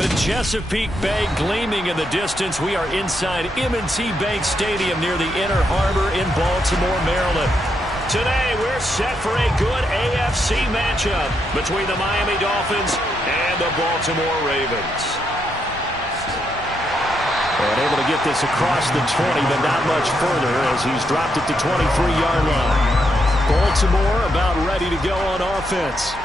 With Chesapeake Bay gleaming in the distance, we are inside M&T Bank Stadium near the Inner Harbor in Baltimore, Maryland. Today, we're set for a good AFC matchup between the Miami Dolphins and the Baltimore Ravens. And able to get this across the 20, but not much further as he's dropped it to 23-yard line. Baltimore about ready to go on offense.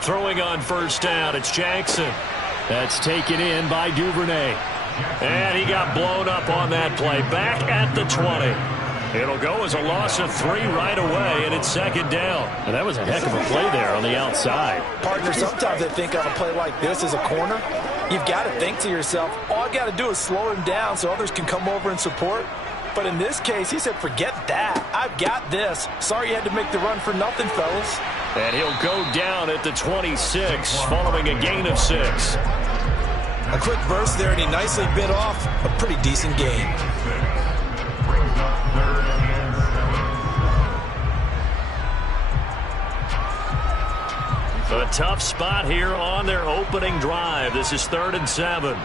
Throwing on first down, it's Jackson. That's taken in by Duvernay. And he got blown up on that play. Back at the 20. It'll go as a loss of 3 right away, and it's second down. And that was a heck of a play there on the outside. Partner, sometimes I think on a play like this as a corner, you've got to think to yourself, all I got to do is slow him down so others can come over and support. But in this case, he said, forget that. I've got this. Sorry you had to make the run for nothing, fellas. And he'll go down at the 26 following a gain of 6. A quick burst there, and he nicely bit off a pretty decent gain. A tough spot here on their opening drive. This is 3rd and 7.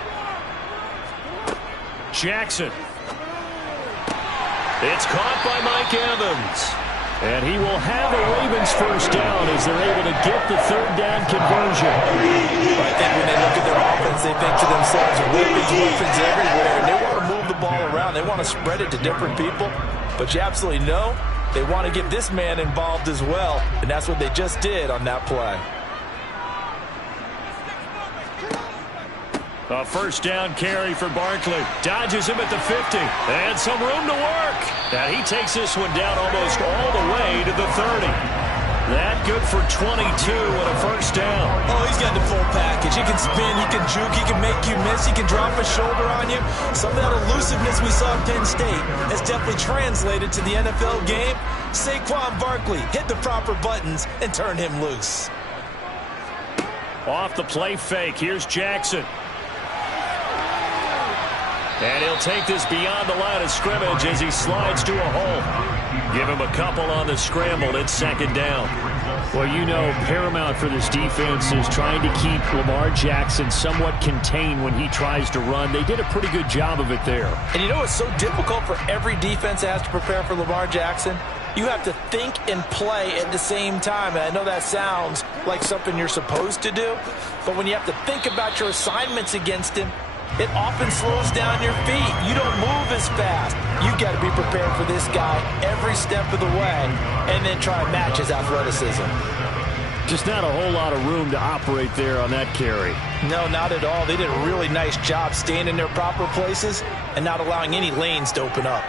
Jackson. It's caught by Mike Evans. And he will have a Ravens first down as they're able to get the 3rd down conversion. I think when they look at their offense, they think to themselves, weapons everywhere. And they want to move the ball around. They want to spread it to different people. But you absolutely know they want to get this man involved as well. And that's what they just did on that play. A first down carry for Barkley. Dodges him at the 50. And some room to work. Now he takes this one down almost all the way to the 30. That good for 22 and a first down. Oh, he's got the full package. He can spin, he can juke, he can make you miss, he can drop a shoulder on you. Some of that elusiveness we saw at Penn State has definitely translated to the NFL game. Saquon Barkley hit the proper buttons and turned him loose. Off the play fake, here's Jackson. And he'll take this beyond the line of scrimmage as he slides to a hole. Give him a couple on the scramble. It's second down. Well, you know, paramount for this defense is trying to keep Lamar Jackson somewhat contained when he tries to run. They did a pretty good job of it there. And you know it's so difficult for every defense that has to prepare for Lamar Jackson? You have to think and play at the same time. And I know that sounds like something you're supposed to do. But when you have to think about your assignments against him, it often slows down your feet. You don't move as fast. You got to be prepared for this guy every step of the way and then try and match his athleticism. Just not a whole lot of room to operate there on that carry. No, not at all. They did a really nice job staying in their proper places and not allowing any lanes to open up.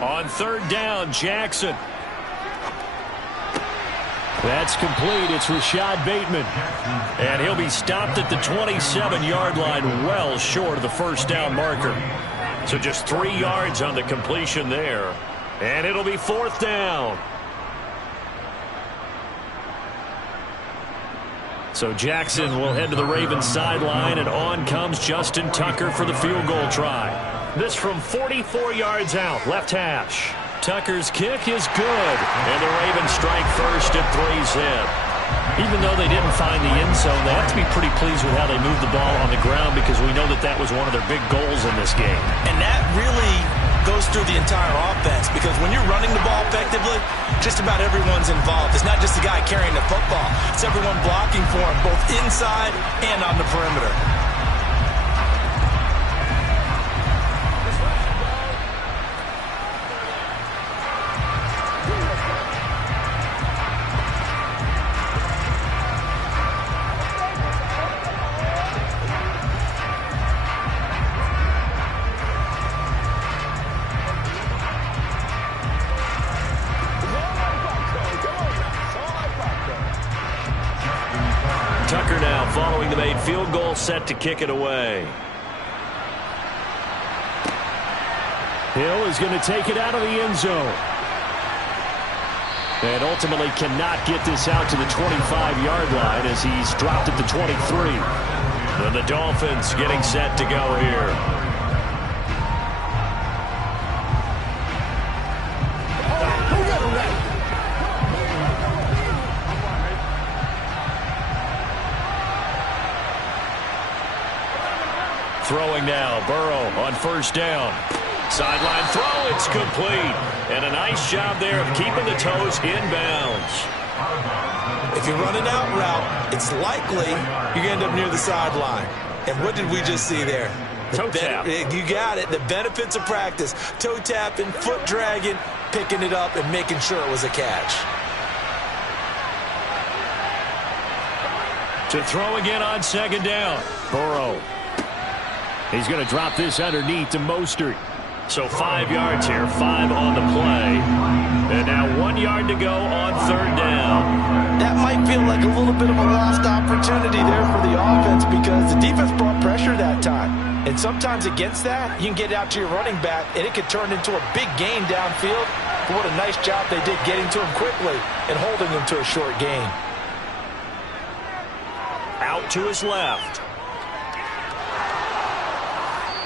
On 3rd down, Jackson. That's complete. It's Rashad Bateman. And he'll be stopped at the 27-yard line, well short of the first down marker. So just 3 yards on the completion there. And it'll be 4th down. So Jackson will head to the Ravens sideline, and on comes Justin Tucker for the field goal try. This from 44 yards out, left hash. Tucker's kick is good, and the Ravens strike first at 3's head. Even though they didn't find the end zone, they have to be pretty pleased with how they moved the ball on the ground because we know that that was one of their big goals in this game. And that really goes through the entire offense because when you're running the ball effectively, just about everyone's involved. It's not just the guy carrying the football. It's everyone blocking for him, both inside and on the perimeter. Tucker now following the made field goal, set to kick it away. Hill is going to take it out of the end zone. And ultimately cannot get this out to the 25-yard line as he's dropped at the 23. And the Dolphins getting set to go here. Throwing now, Burrow on first down. Sideline throw, it's complete. And a nice job there of keeping the toes inbounds. If you're running out route, it's likely you're going to end up near the sideline. And what did we just see there? Toe tap. You got it. The benefits of practice. Toe tapping, foot dragging, picking it up, and making sure it was a catch. To throw again on second down. Burrow. He's going to drop this underneath to Mostert. So 5 yards here, 5 on the play. And now 1 yard to go on third down. That might feel like a little bit of a lost opportunity there for the offense because the defense brought pressure that time. And sometimes against that, you can get out to your running back, and it could turn into a big gain downfield. But what a nice job they did getting to him quickly and holding him to a short gain. Out to his left.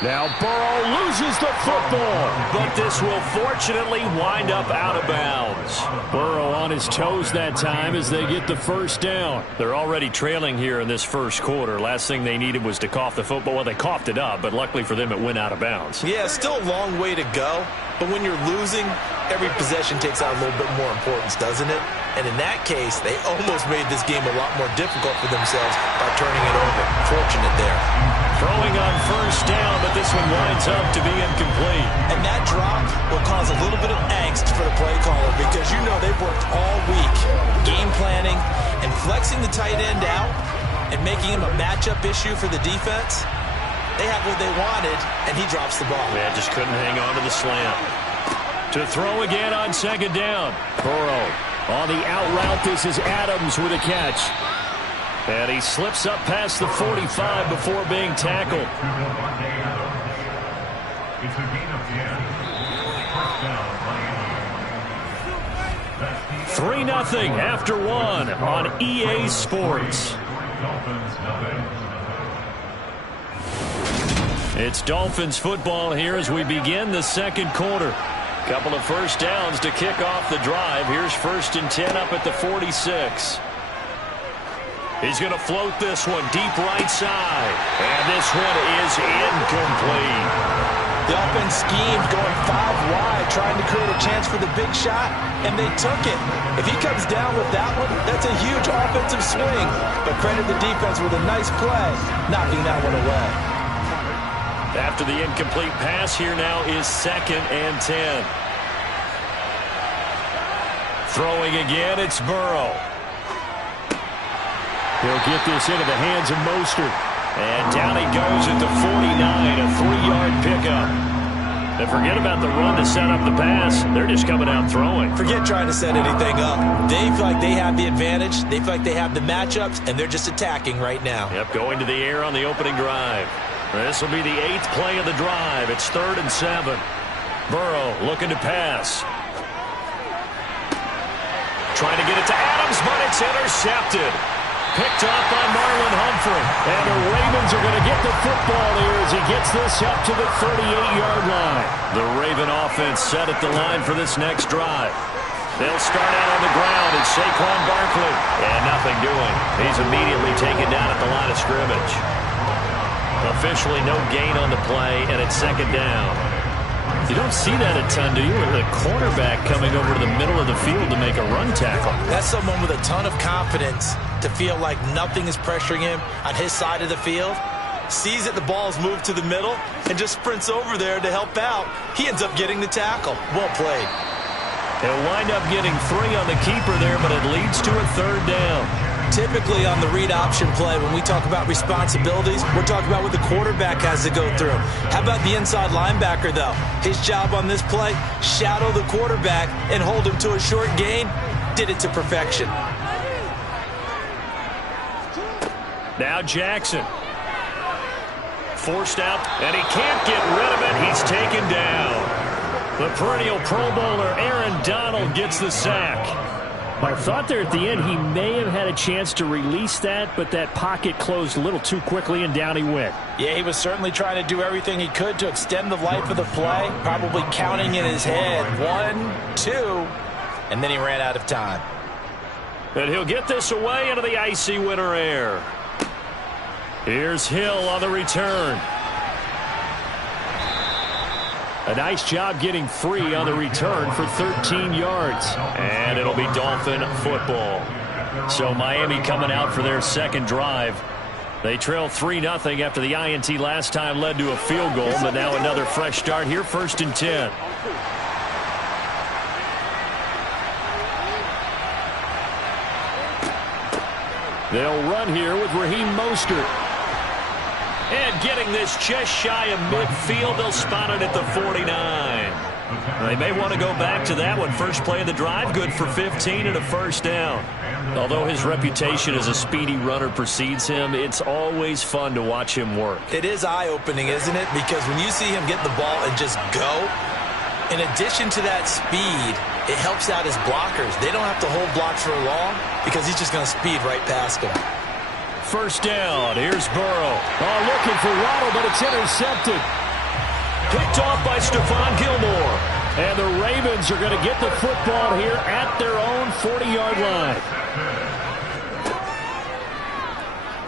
Now Burrow loses the football, but this will fortunately wind up out of bounds. Burrow on his toes that time as they get the first down. They're already trailing here in this first quarter. Last thing they needed was to cough the football. Well, they coughed it up, but luckily for them, it went out of bounds. Yeah, still a long way to go, but when you're losing, every possession takes on a little bit more importance, doesn't it? And in that case, they almost made this game a lot more difficult for themselves by turning it over. Fortunate there. Throwing on first down, but this one winds up to be incomplete. And that drop will cause a little bit of angst for the play caller because you know they've worked all week game planning and flexing the tight end out and making him a matchup issue for the defense. They had what they wanted, and he drops the ball. Yeah, just couldn't hang on to the slant. To throw again on second down. Burrow on the out route. This is Adams with a catch. And he slips up past the 45 before being tackled. 3-0 after one on EA Sports. It's Dolphins football here as we begin the second quarter. Couple of first downs to kick off the drive. Here's 1st and 10 up at the 46. He's going to float this one deep right side. And this one is incomplete. The offense schemed going 5 wide, trying to create a chance for the big shot, and they took it. If he comes down with that one, that's a huge offensive swing. But credit the defense with a nice play, knocking that one away. After the incomplete pass, here now is 2nd and 10. Throwing again, it's Burrow. He'll get this into the hands of Mostert. And down he goes at the 49, a 3-yard pickup. And forget about the run to set up the pass. They're just coming out throwing. Forget trying to set anything up. They feel like they have the advantage. They feel like they have the matchups, and they're just attacking right now. Yep, going to the air on the opening drive. This will be the 8th play of the drive. It's 3rd and 7. Burrow looking to pass. Trying to get it to Adams, but it's intercepted. Picked off by Marlon Humphrey. And the Ravens are going to get the football here as he gets this up to the 38-yard line. The Raven offense set at the line for this next drive. They'll start out on the ground, and Saquon Barkley. And nothing doing. He's immediately taken down at the line of scrimmage. Officially no gain on the play, and it's 2nd down. You don't see that a ton, do you? The quarterback coming over to the middle of the field to make a run tackle. That's someone with a ton of confidence to feel like nothing is pressuring him on his side of the field. Sees that the ball's moved to the middle and just sprints over there to help out. He ends up getting the tackle. Well played. He'll wind up getting 3 on the keeper there, but it leads to a 3rd down. Typically on the read option play, when we talk about responsibilities, we're talking about what the quarterback has to go through. How about the inside linebacker, though? His job on this play, shadow the quarterback and hold him to a short gain. Did it to perfection. Now Jackson. Forced out, and he can't get rid of it. He's taken down. The perennial Pro Bowler Aaron Donald gets the sack. I thought there at the end he may have had a chance to release that, but that pocket closed a little too quickly, and down he went. Yeah, he was certainly trying to do everything he could to extend the life of the play, probably counting in his head 1, 2, and then he ran out of time. And he'll get this away into the icy winter air. Here's Hill on the return. A nice job getting free on the return for 13 yards. And it'll be Dolphin football. So Miami coming out for their second drive. They trail 3-0 after the INT last time led to a field goal. But now another fresh start here, 1st and 10. They'll run here with Raheem Mostert. And getting this just shy of midfield, they'll spot it at the 49. They may want to go back to that one. First play of the drive, good for 15 and a first down. Although his reputation as a speedy runner precedes him, it's always fun to watch him work. It is eye-opening, isn't it? Because when you see him get the ball and just go, in addition to that speed, it helps out his blockers. They don't have to hold blocks for long because he's just going to speed right past them. First down, here's Burrow. Oh, looking for Waddle, but it's intercepted. Picked off by Stephon Gilmore. And the Ravens are going to get the football here at their own 40-yard line.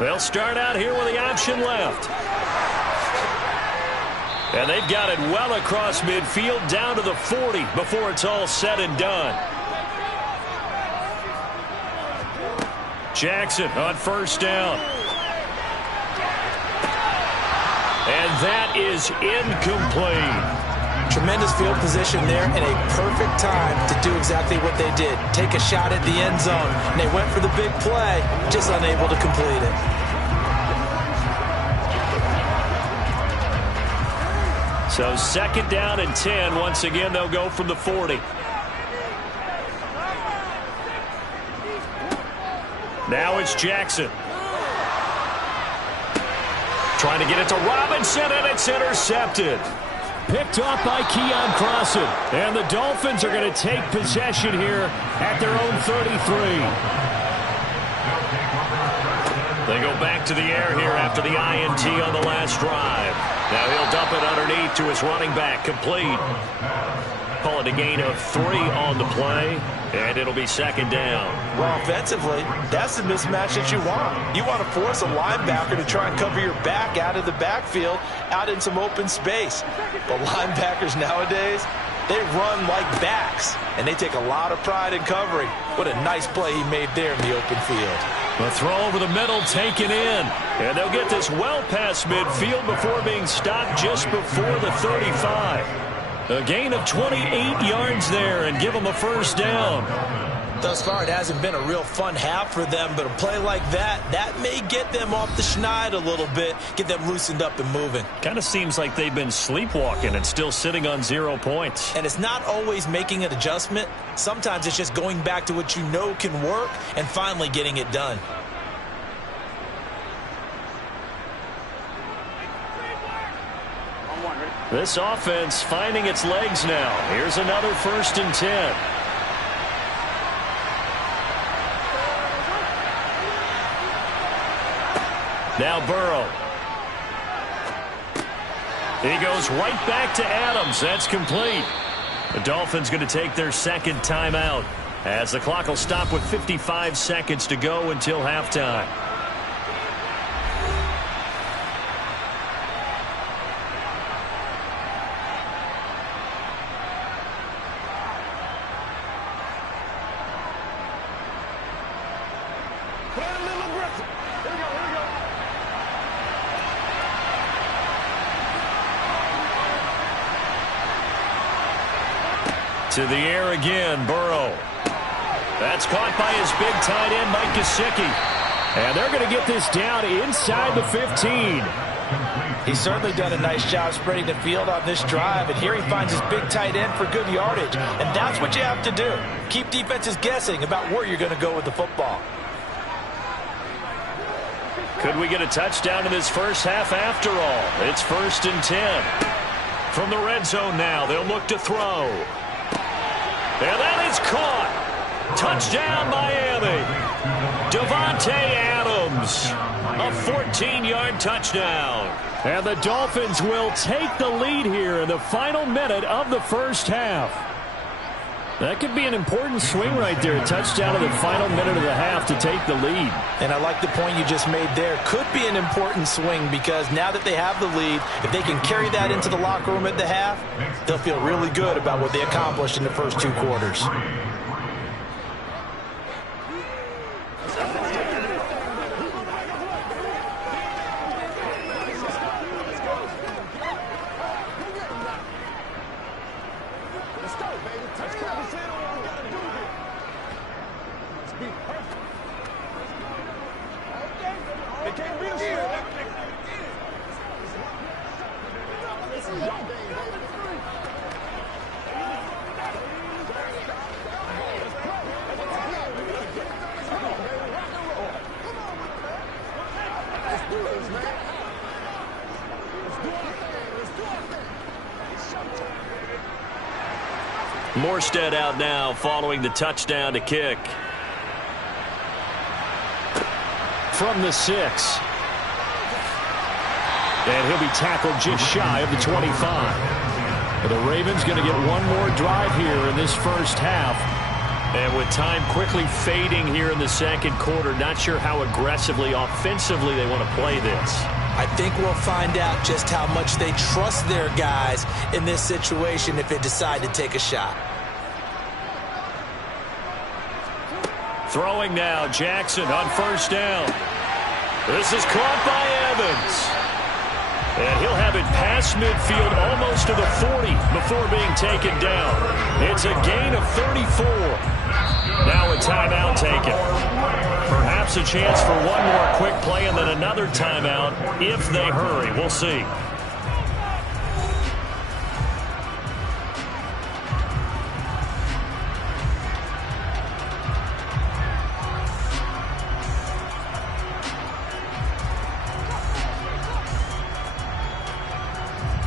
They'll start out here with the option left. And they've got it well across midfield down to the 40 before it's all said and done. Jackson on first down. And that is incomplete. Tremendous field position there and a perfect time to do exactly what they did. Take a shot at the end zone. And they went for the big play, just unable to complete it. So 2nd down and 10. Once again, they'll go from the 40. Now it's Jackson. Trying to get it to Robinson, and it's intercepted. Picked off by Keon Crossan. And the Dolphins are going to take possession here at their own 33. They go back to the air here after the INT on the last drive. Now he'll dump it underneath to his running back, complete. Call it a gain of 3 on the play, and it'll be 2nd down. Well, offensively, that's the mismatch that you want. You want to force a linebacker to try and cover your back out of the backfield, out in some open space. But linebackers nowadays, they run like backs, and they take a lot of pride in covering. What a nice play he made there in the open field. The throw over the middle taken in. And they'll get this well past midfield before being stopped just before the 35. A gain of 28 yards there and give them a first down. Thus far, it hasn't been a real fun half for them, but a play like that may get them off the schneid a little bit, get them loosened up and moving. Kind of seems like they've been sleepwalking and still sitting on 0 points. And it's not always making an adjustment. Sometimes it's just going back to what you know can work and finally getting it done. This offense finding its legs now. Here's another 1st and 10. Now Burrow. He goes right back to Adams. That's complete. The Dolphins going to take their 2nd timeout as the clock will stop with 55 seconds to go until halftime. To the air again, Burrow. That's caught by his big tight end, Mike Gesicki. And they're going to get this down inside the 15. He's certainly done a nice job spreading the field on this drive, and here he finds his big tight end for good yardage. And that's what you have to do. Keep defenses guessing about where you're going to go with the football. Could we get a touchdown in this first half after all? It's 1st and 10. From the red zone now, they'll look to throw. And that is caught. Touchdown, Miami. Davante Adams, a 14-yard touchdown. And the Dolphins will take the lead here in the final minute of the first half. That could be an important swing right there. A touchdown in the final minute of the half to take the lead. And I like the point you just made there. Could be an important swing because now that they have the lead, if they can carry that into the locker room at the half, they'll feel really good about what they accomplished in the first 2 quarters. Morstead out now following the touchdown to kick. From the 6. And he'll be tackled just shy of the 25. The Ravens going to get one more drive here in this first half. And with time quickly fading here in the second quarter, not sure how aggressively, offensively they want to play this. I think we'll find out just how much they trust their guys in this situation if they decide to take a shot. Throwing now, Jackson on first down. This is caught by Evans. And he'll have it past midfield almost to the 40 before being taken down. It's a gain of 34. Now a timeout taken. Perhaps a chance for one more quick play and then another timeout if they hurry. We'll see.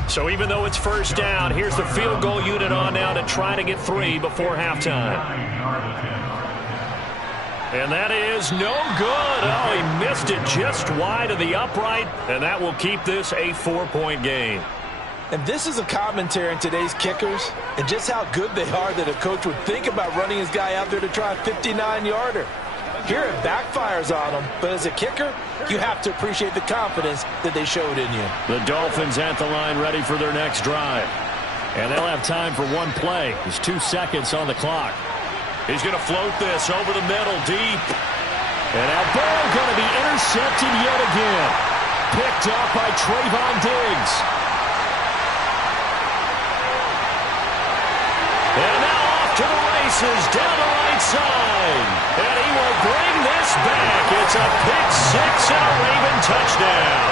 So even though it's first down, here's the field goal unit on now to try to get 3 before halftime. And that is no good. Oh, he missed it just wide of the upright, and that will keep this a 4-point game. And this is a commentary in today's kickers and just how good they are that a coach would think about running his guy out there to try a 59-yarder. Here it backfires on them, but as a kicker, you have to appreciate the confidence that they showed in you. The Dolphins at the line ready for their next drive. And they'll have time for one play. There's 2 seconds on the clock. He's going to float this over the middle, deep. And that ball going to be intercepted yet again. Picked up by Trayvon Diggs. And now off to the races down the right side. And he will bring this back. It's a pick 6 and a Raven touchdown.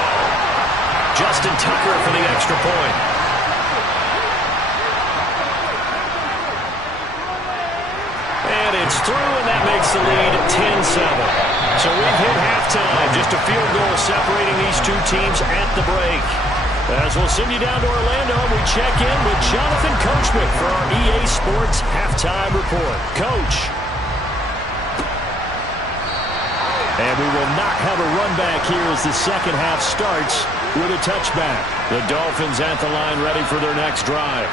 Justin Tucker for the extra point. And it's through, and that makes the lead 10-7. So we've hit halftime. Just a field goal separating these two teams at the break. As we'll send you down to Orlando, we check in with Jonathan Coachman for our EA Sports Halftime Report. Coach. And we will not have a run back here as the second half starts with a touchback. The Dolphins at the line ready for their next drive.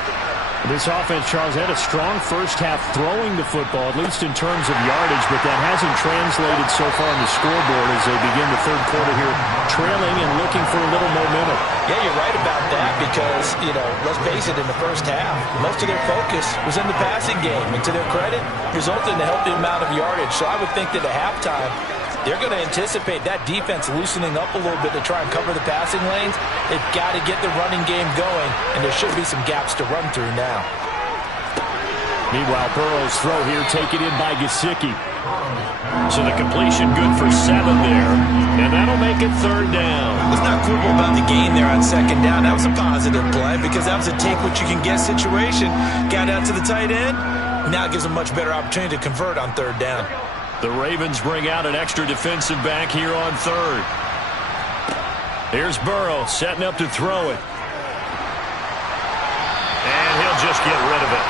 This offense, Charles, had a strong first half throwing the football, at least in terms of yardage, but that hasn't translated so far on the scoreboard as they begin the third quarter here, trailing and looking for a little momentum. Yeah, you're right about that because, let's face it, in the first half, most of their focus was in the passing game, and to their credit, resulted in a healthy amount of yardage. So I would think that at halftime, they're going to anticipate that defense loosening up a little bit to try and cover the passing lanes. They've got to get the running game going, and there should be some gaps to run through now. Meanwhile, Burrow's throw here taken in by Gesicki. So the completion good for 7 there, and that'll make it third down. Let's not quibble about the gain there on second down. That was a positive play because that was a take-what-you-can-get situation. Got out to the tight end. Now it gives them a much better opportunity to convert on third down. The Ravens bring out an extra defensive back here on third. Here's Burrow setting up to throw it. And he'll just get rid of it.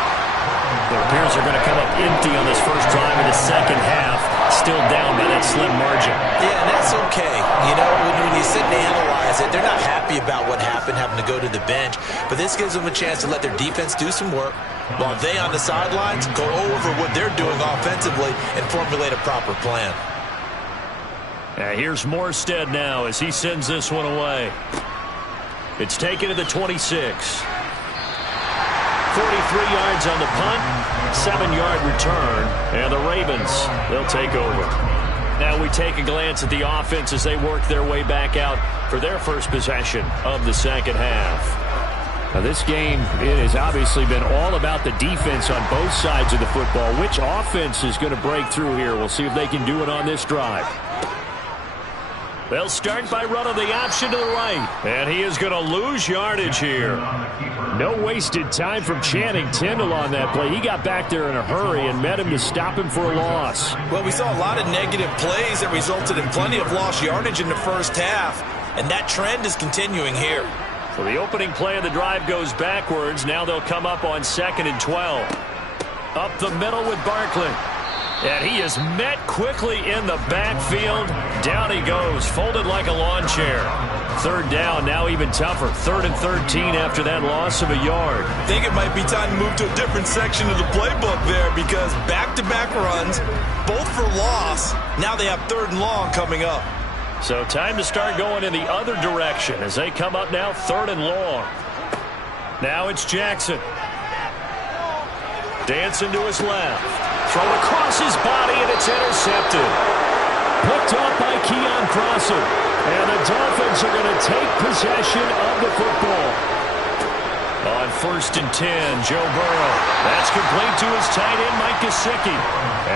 It appears they're going to come up empty on this first drive of the second half, still down by that slim margin. Yeah, and that's okay. You know, when you sit and analyze it, they're not happy about what happened, having to go to the bench. But this gives them a chance to let their defense do some work while they on the sidelines go over what they're doing offensively and formulate a proper plan. Here's Morstead now as he sends this one away. It's taken to the 26. 43 yards on the punt, 7-yard return, and the Ravens, they'll take over. Now we take a glance at the offense as they work their way back out for their first possession of the second half. Now this game, it has obviously been all about the defense on both sides of the football. Which offense is going to break through here? We'll see if they can do it on this drive. They'll start by running the option to the right. And he is going to lose yardage here. No wasted time from Channing Tindall on that play. He got back there in a hurry and met him to stop him for a loss. Well, we saw a lot of negative plays that resulted in plenty of lost yardage in the first half. And that trend is continuing here. So the opening play of the drive goes backwards. Now they'll come up on 2nd and 12. Up the middle with Barkley. And he is met quickly in the backfield. Down he goes, folded like a lawn chair. Third down, now even tougher. 3rd and 13 after that loss of a yard. I think it might be time to move to a different section of the playbook there because back-to-back runs, both for loss. Now they have 3rd and long coming up. So time to start going in the other direction as they come up now 3rd and long. Now it's Jackson. Dancing to his left. Thrown across his body, and it's intercepted. Picked off by Keon Crossen. And the Dolphins are going to take possession of the football. On 1st and 10, Joe Burrow. That's complete to his tight end, Mike Gesicki.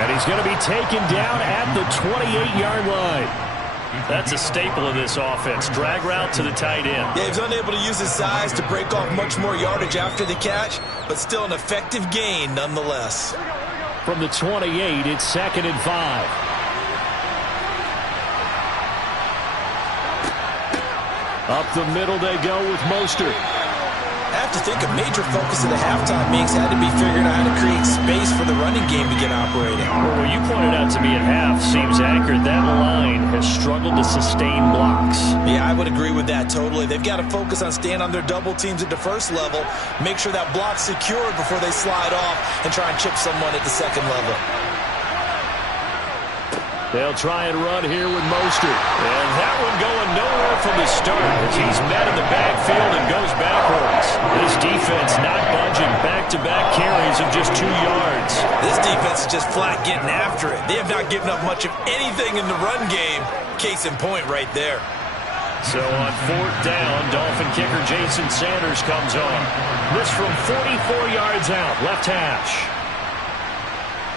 And he's going to be taken down at the 28-yard line. That's a staple of this offense. Drag route to the tight end. Yeah, he's unable to use his size to break off much more yardage after the catch, but still an effective gain nonetheless. From the 28, it's 2nd and 5. Up the middle they go with Mostert. I have to think a major focus of the halftime meetings had to be figuring out how to create space for the running game to get operating. Well, you pointed out to me at half seems accurate. That line has struggled to sustain blocks. Yeah, I would agree with that totally. They've got to focus on staying on their double teams at the first level, make sure that block's secured before they slide off and try and chip someone at the second level. They'll try and run here with Mostert. And that one going nowhere from the start as he's met in the backfield and goes backwards. This defense not budging. Back-to-back carries of just 2 yards. This defense is just flat getting after it. They have not given up much of anything in the run game. Case in point right there. So on 4th down, Dolphin kicker Jason Sanders comes on. This from 44 yards out, left hash.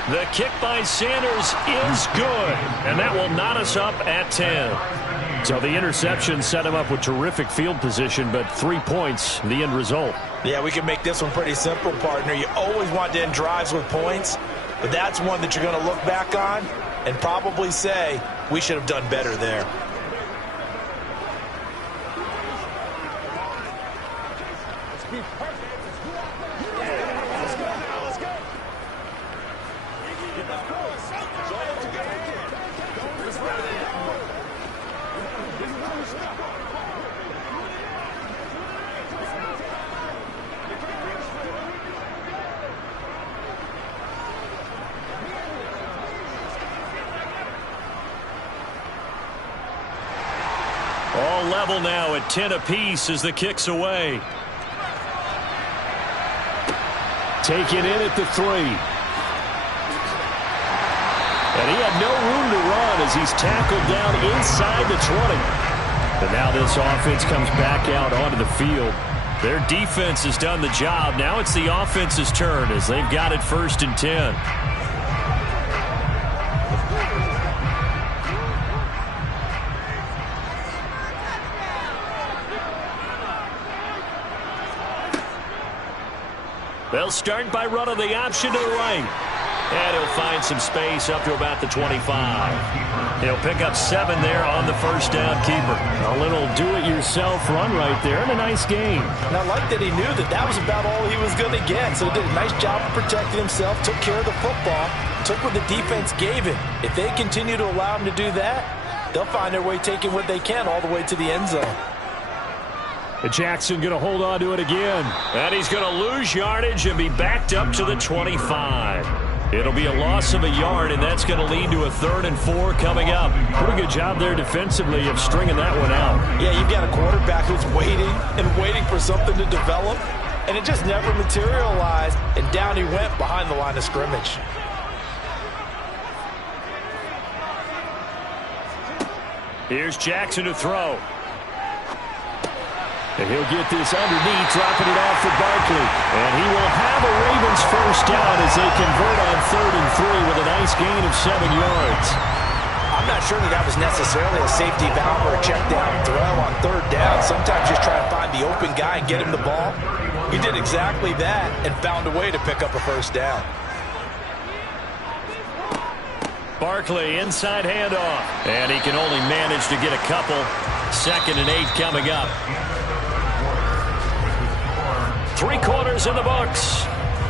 The kick by Sanders is good, and that will knot us up at 10. So the interception set him up with terrific field position, but 3 points, the end result. Yeah, we can make this one pretty simple, partner. You always want to end drives with points, but that's one that you're going to look back on and probably say, we should have done better there. All level now at 10 apiece as the kick's away. Taken in at the 3. And he had no room to run as he's tackled down inside the 20. But now this offense comes back out onto the field. Their defense has done the job. Now it's the offense's turn as they've got it 1st and 10. They'll start by running the option to the right. And he'll find some space up to about the 25. He'll pick up 7 there on the first down keeper. A little do-it-yourself run right there, and a nice game. And I like that he knew that that was about all he was going to get. So he did a nice job of protecting himself, took care of the football, took what the defense gave him. If they continue to allow him to do that, they'll find their way taking what they can all the way to the end zone. Jackson going to hold on to it again. And he's going to lose yardage and be backed up to the 25. It'll be a loss of a yard, and that's going to lead to a 3rd and 4 coming up. Pretty good job there defensively of stringing that one out. Yeah, you've got a quarterback who's waiting and waiting for something to develop, and it just never materialized, and down he went behind the line of scrimmage. Here's Jackson to throw. And he'll get this underneath, dropping it off for Barkley. And he will have a Ravens first down as they convert on 3rd and 3 with a nice gain of 7 yards. I'm not sure that was necessarily a safety valve or a check down throw on 3rd down. Sometimes just try to find the open guy and get him the ball. He did exactly that and found a way to pick up a first down. Barkley, inside handoff. And he can only manage to get a couple. 2nd and 8 coming up. 3 quarters in the books.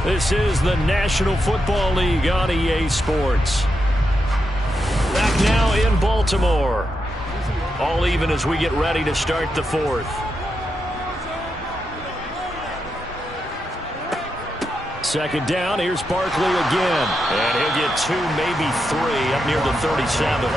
This is the National Football League on EA Sports. Back now in Baltimore. All even as we get ready to start the 4th. Second down, here's Barkley again. And he'll get 2, maybe 3 up near the 37.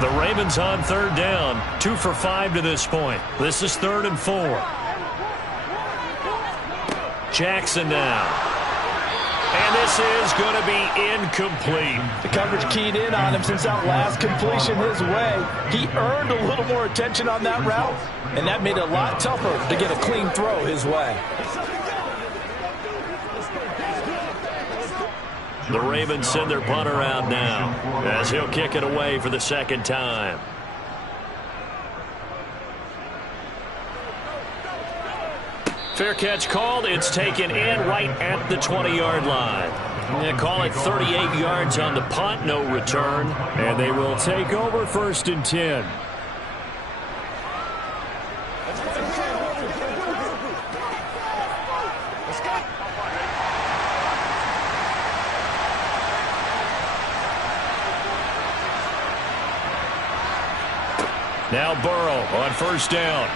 The Ravens on 3rd down, 2 for 5 to this point. This is 3rd and 4. Jackson now. And this is going to be incomplete. The coverage keyed in on him since that last completion his way. He earned a little more attention on that route, and that made it a lot tougher to get a clean throw his way. The Ravens send their punter out now as he'll kick it away for the 2nd time. Fair catch called. It's taken in right at the 20-yard line. Yeah, call it 38 yards on the punt, no return. And they will take over 1st and 10. Now Burrow on 1st down.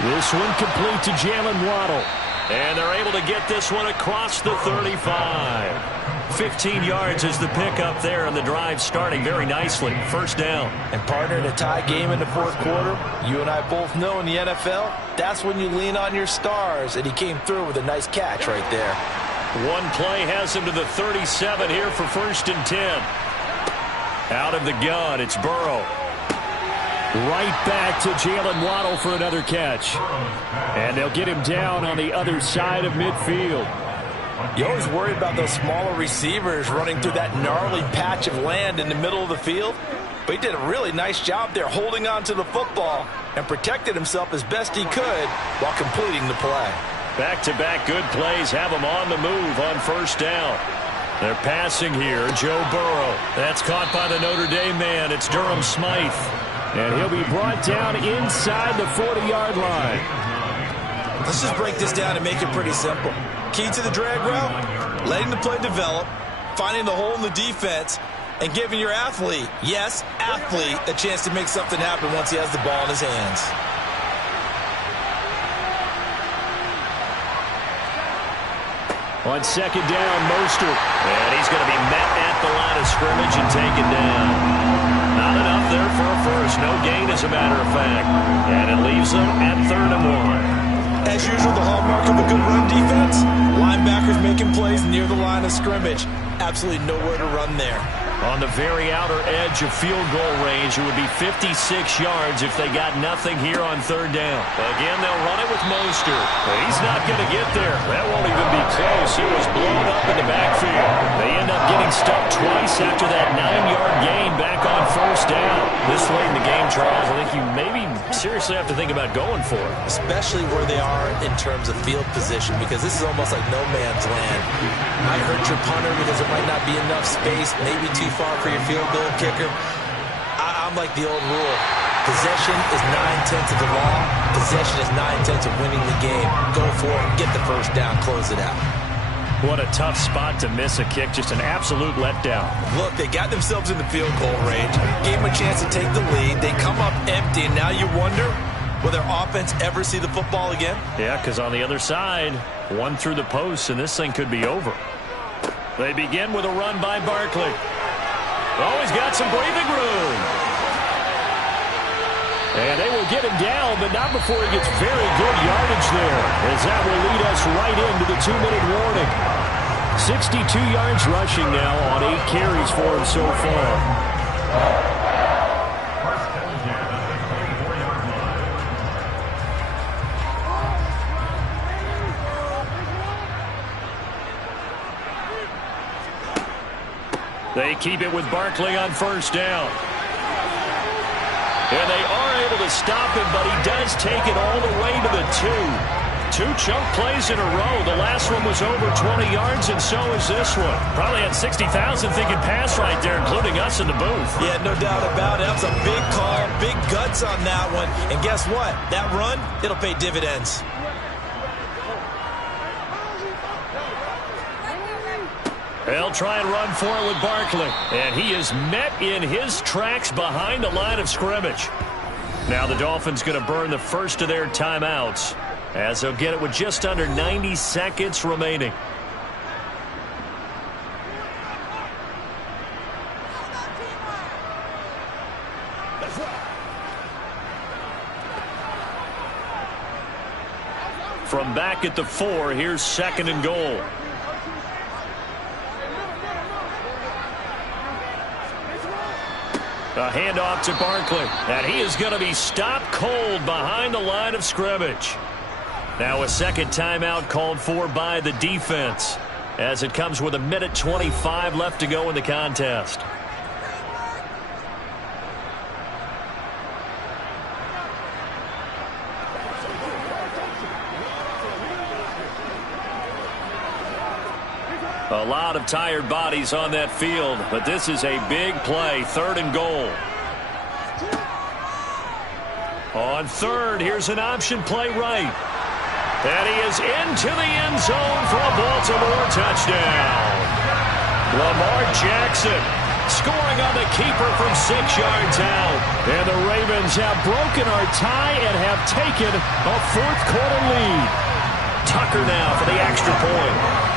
This one complete to Jalen Waddle. And they're able to get this one across the 35. 15 yards is the pickup there, and the drive starting very nicely. 1st down. And partner, in a tie game in the 4th quarter, you and I both know in the NFL, that's when you lean on your stars, and he came through with a nice catch right there. One play has him to the 37 here for 1st and 10. Out of the gun, it's Burrow. Right back to Jalen Waddle for another catch. And they'll get him down on the other side of midfield. You always worry about those smaller receivers running through that gnarly patch of land in the middle of the field. But he did a really nice job there holding on to the football and protected himself as best he could while completing the play. Back-to-back good plays have him on the move on 1st down. They're passing here. Joe Burrow. That's caught by the Notre Dame man. It's Durham Smythe. And he'll be brought down inside the 40-yard line. Let's just break this down and make it pretty simple. Key to the drag route, letting the play develop, finding the hole in the defense, and giving your athlete, yes, athlete, a chance to make something happen once he has the ball in his hands. On 2nd down, Mostert. And he's going to be met at the line of scrimmage and taken down. Not enough there for a first. No gain, as a matter of fact. And it leaves them at 3rd and 1. As usual, the hallmark of a good run defense, linebackers making plays near the line of scrimmage. Absolutely nowhere to run there. On the very outer edge of field goal range, it would be 56 yards if they got nothing here on 3rd down. Again, they'll run it with Mostert. But he's not going to get there. That won't even be close. It was blown up in the backfield. They end up getting stuck twice after that 9-yard gain back on first down. This late in the game, Charles, I think you maybe seriously have to think about going for it. Especially where they are in terms of field position, because this is almost like no man's land. Might hurt your punter because there might not be enough space, maybe too far for your field goal kicker. I'm like the old rule. Possession is 9/10 of the law. Possession is 9/10 of winning the game. Go for it, get the first down, close it out. What a tough spot to miss a kick. Just an absolute letdown. Look, they got themselves in the field goal range. Gave them a chance to take the lead. They come up empty, and now you wonder, will their offense ever see the football again? Yeah, because on the other side, one through the post, and this thing could be over. They begin with a run by Barkley. Always got some breathing room. And they will get him down, but not before he gets very good yardage there, as that will lead us right into the 2-minute warning. 62 yards rushing now on 8 carries for him so far. They keep it with Barkley on first down. And they are able to stop him, but he does take it all the way to the 2. 2 chunk plays in a row. The last one was over 20 yards, and so is this one. Probably had 60,000 thinking pass right there, including us in the booth. Yeah, no doubt about it. That was a big call, big guts on that one. And guess what? That run, it'll pay dividends. They'll try and run for it with Barkley. And he is met in his tracks behind the line of scrimmage. Now the Dolphins going to burn the first of their timeouts, as they'll get it with just under 90 seconds remaining. From back at the 4, here's 2nd and goal. A handoff to Barkley, and he is going to be stopped cold behind the line of scrimmage. Now a second timeout called for by the defense, as it comes with 1:25 left to go in the contest. A lot of tired bodies on that field, but this is a big play, 3rd and goal. On 3rd, here's an option play right. And he is into the end zone for a Baltimore touchdown. Lamar Jackson scoring on the keeper from 6 yards out. And the Ravens have broken our tie and have taken a 4th quarter lead. Tucker now for the extra point.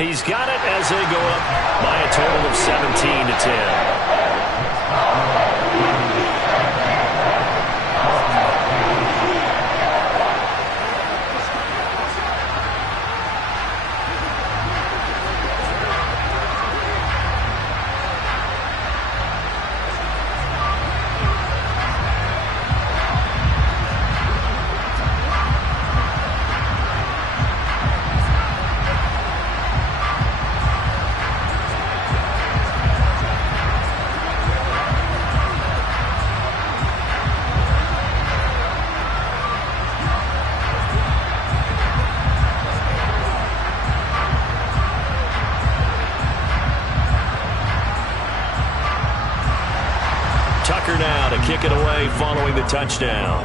He's got it as they go up by a total of 17-10. Tucker now to kick it away following the touchdown.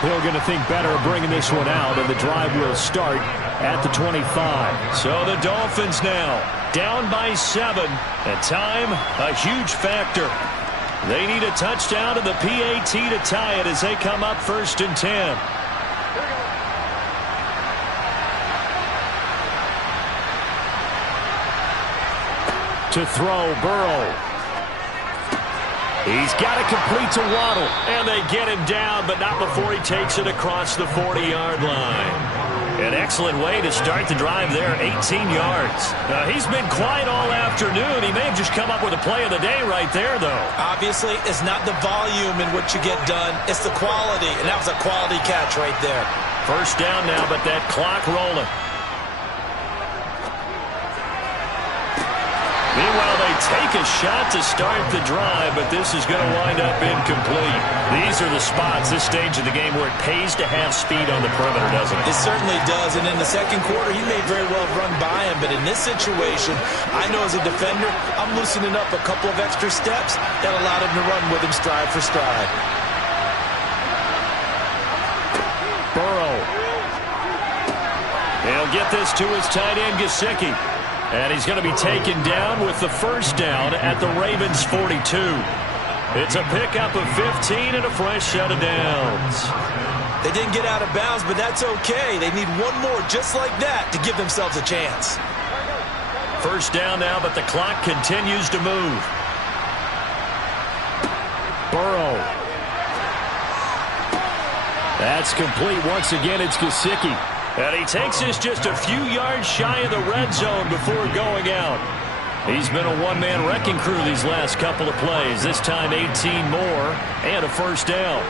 They're going to think better of bringing this one out, and the drive will start at the 25. So the Dolphins now down by 7, and time a huge factor. They need a touchdown and the PAT to tie it as they come up 1st and 10. To throw, Burrow. He's got it complete to Waddle. And they get him down, but not before he takes it across the 40-yard line. An excellent way to start the drive there, 18 yards. He's been quiet all afternoon. He may have just come up with a play of the day right there, though. Obviously, it's not the volume in which you get done. It's the quality, and that was a quality catch right there. First down now, but that clock rolling. Meanwhile, they take a shot to start the drive, but this is going to wind up incomplete. These are the spots, this stage of the game, where it pays to have speed on the perimeter, doesn't it? It certainly does, and in the second quarter, he may very well run by him, but in this situation, I know as a defender, I'm loosening up a couple of extra steps that allowed him to run with him stride for stride. Burrow. He'll get this to his tight end, Gesicki. And he's going to be taken down with the first down at the Ravens' 42. It's a pickup of 15 and a fresh set of downs. They didn't get out of bounds, but that's okay. They need one more just like that to give themselves a chance. First down now, but the clock continues to move. Burrow. That's complete. Once again, it's Gesicki. And he takes us just a few yards shy of the red zone before going out. He's been a one-man wrecking crew these last couple of plays. This time 18 more and a first down.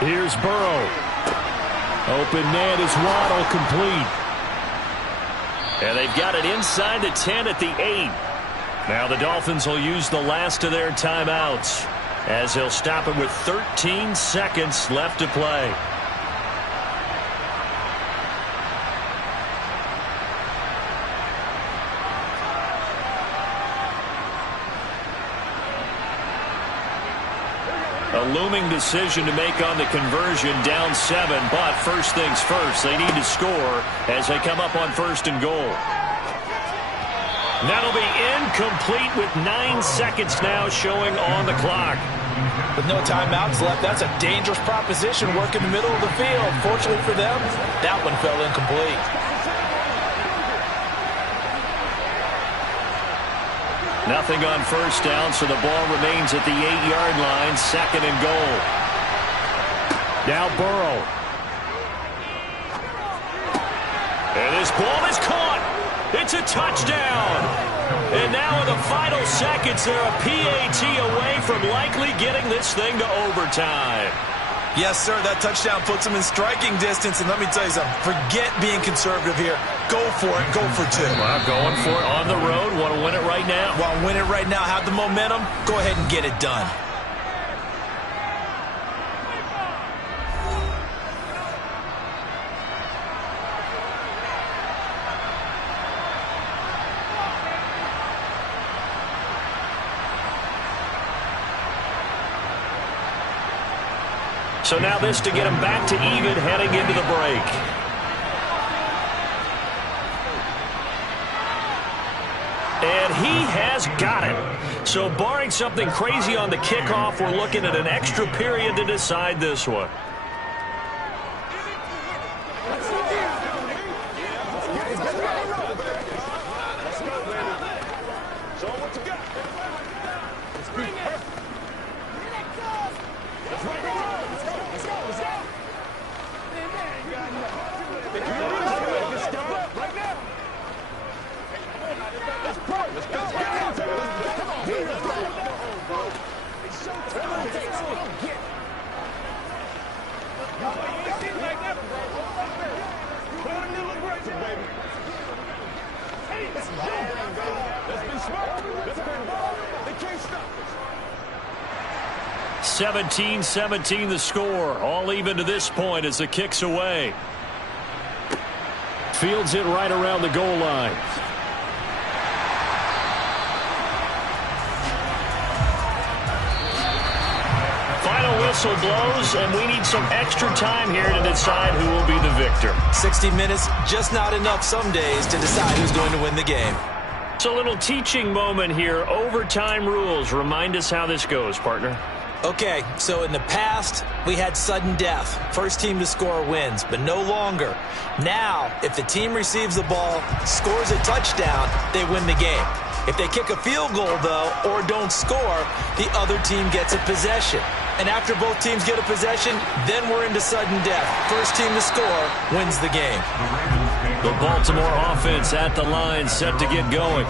Here's Burrow. Open man is Waddle, complete. And they've got it inside the 10 at the 8. Now the Dolphins will use the last of their timeouts as they'll stop it with 13 seconds left to play. A looming decision to make on the conversion, down 7, but first things first, they need to score as they come up on first and goal. That'll be incomplete with 9 seconds now showing on the clock. With no timeouts left, that's a dangerous proposition, work in the middle of the field. Fortunately for them, that one fell incomplete. Nothing on first down, so the ball remains at the 8-yard line, second and goal. Now Burrow. And this ball is caught. It's a touchdown. And now in the final seconds, they're a PAT away from likely getting this thing to overtime. Yes, sir, that touchdown puts them in striking distance. And let me tell you something, forget being conservative here. Go for it, go for 2. Well, going for it on the road. Want to win it right now? Want to win it right now, have the momentum, go ahead and get it done. So now this to get him back to even heading into the break. And he has got it. So barring something crazy on the kickoff, we're looking at an extra period to decide this one. Let's 17-17 the score. All even to this point as the kick's away. Fields it right around the goal line. Final whistle blows, and we need some extra time here to decide who will be the victor. 60 minutes, just not enough some days to decide who's going to win the game. It's a little teaching moment here. Overtime rules. Remind us how this goes, partner. Okay, so in the past, we had sudden death. First team to score wins, but no longer. Now, if the team receives the ball, scores a touchdown, they win the game. If they kick a field goal, though, or don't score, the other team gets a possession. And after both teams get a possession, then we're into sudden death. First team to score wins the game. The Baltimore offense at the line, set to get going.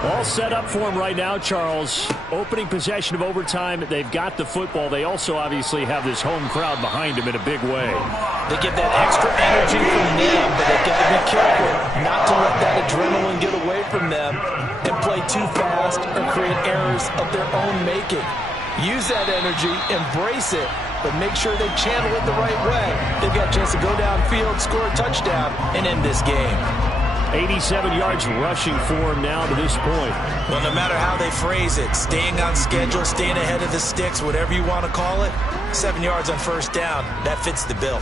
All set up for him right now, Charles. Opening possession of overtime. They've got the football. They also obviously have this home crowd behind them in a big way. They get that extra energy from them, but they've got to be careful not to let that adrenaline get away from them and play too fast or create errors of their own making. Use that energy, embrace it, but make sure they channel it the right way. They've got a chance to go downfield, score a touchdown, and end this game. 87 yards rushing for him now to this point. Well, no matter how they phrase it, staying on schedule, staying ahead of the sticks, whatever you want to call it, 7 yards on first down, that fits the bill.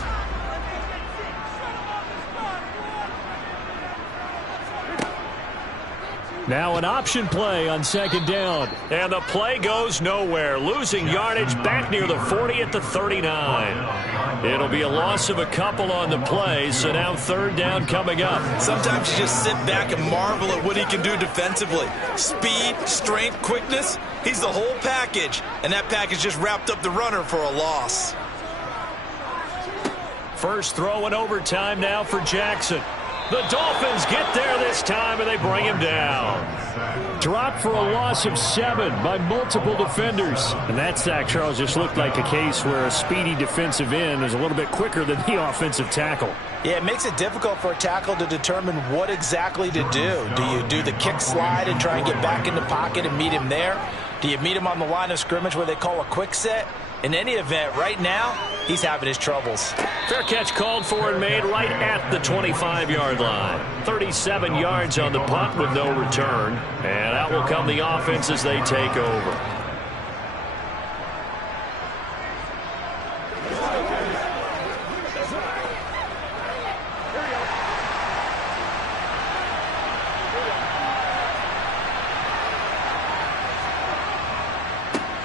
Now an option play on second down. And the play goes nowhere. Losing yardage back near the 40 at the 39. It'll be a loss of a couple on the play, so now third down coming up. Sometimes you just sit back and marvel at what he can do defensively. Speed, strength, quickness, he's the whole package. And that package just wrapped up the runner for a loss. First throw in overtime now for Jackson. The Dolphins get there this time, and they bring him down. Dropped for a loss of 7 by multiple defenders. And that sack, Charles, just looked like a case where a speedy defensive end is a little bit quicker than the offensive tackle. Yeah, it makes it difficult for a tackle to determine what exactly to do. Do you do the kick slide and try and get back in the pocket and meet him there? Do you meet him on the line of scrimmage where they call a quick set? In any event, right now, he's having his troubles. Fair catch called for and made right at the 25-yard line. 37 yards on the punt with no return. And out will come the offense as they take over.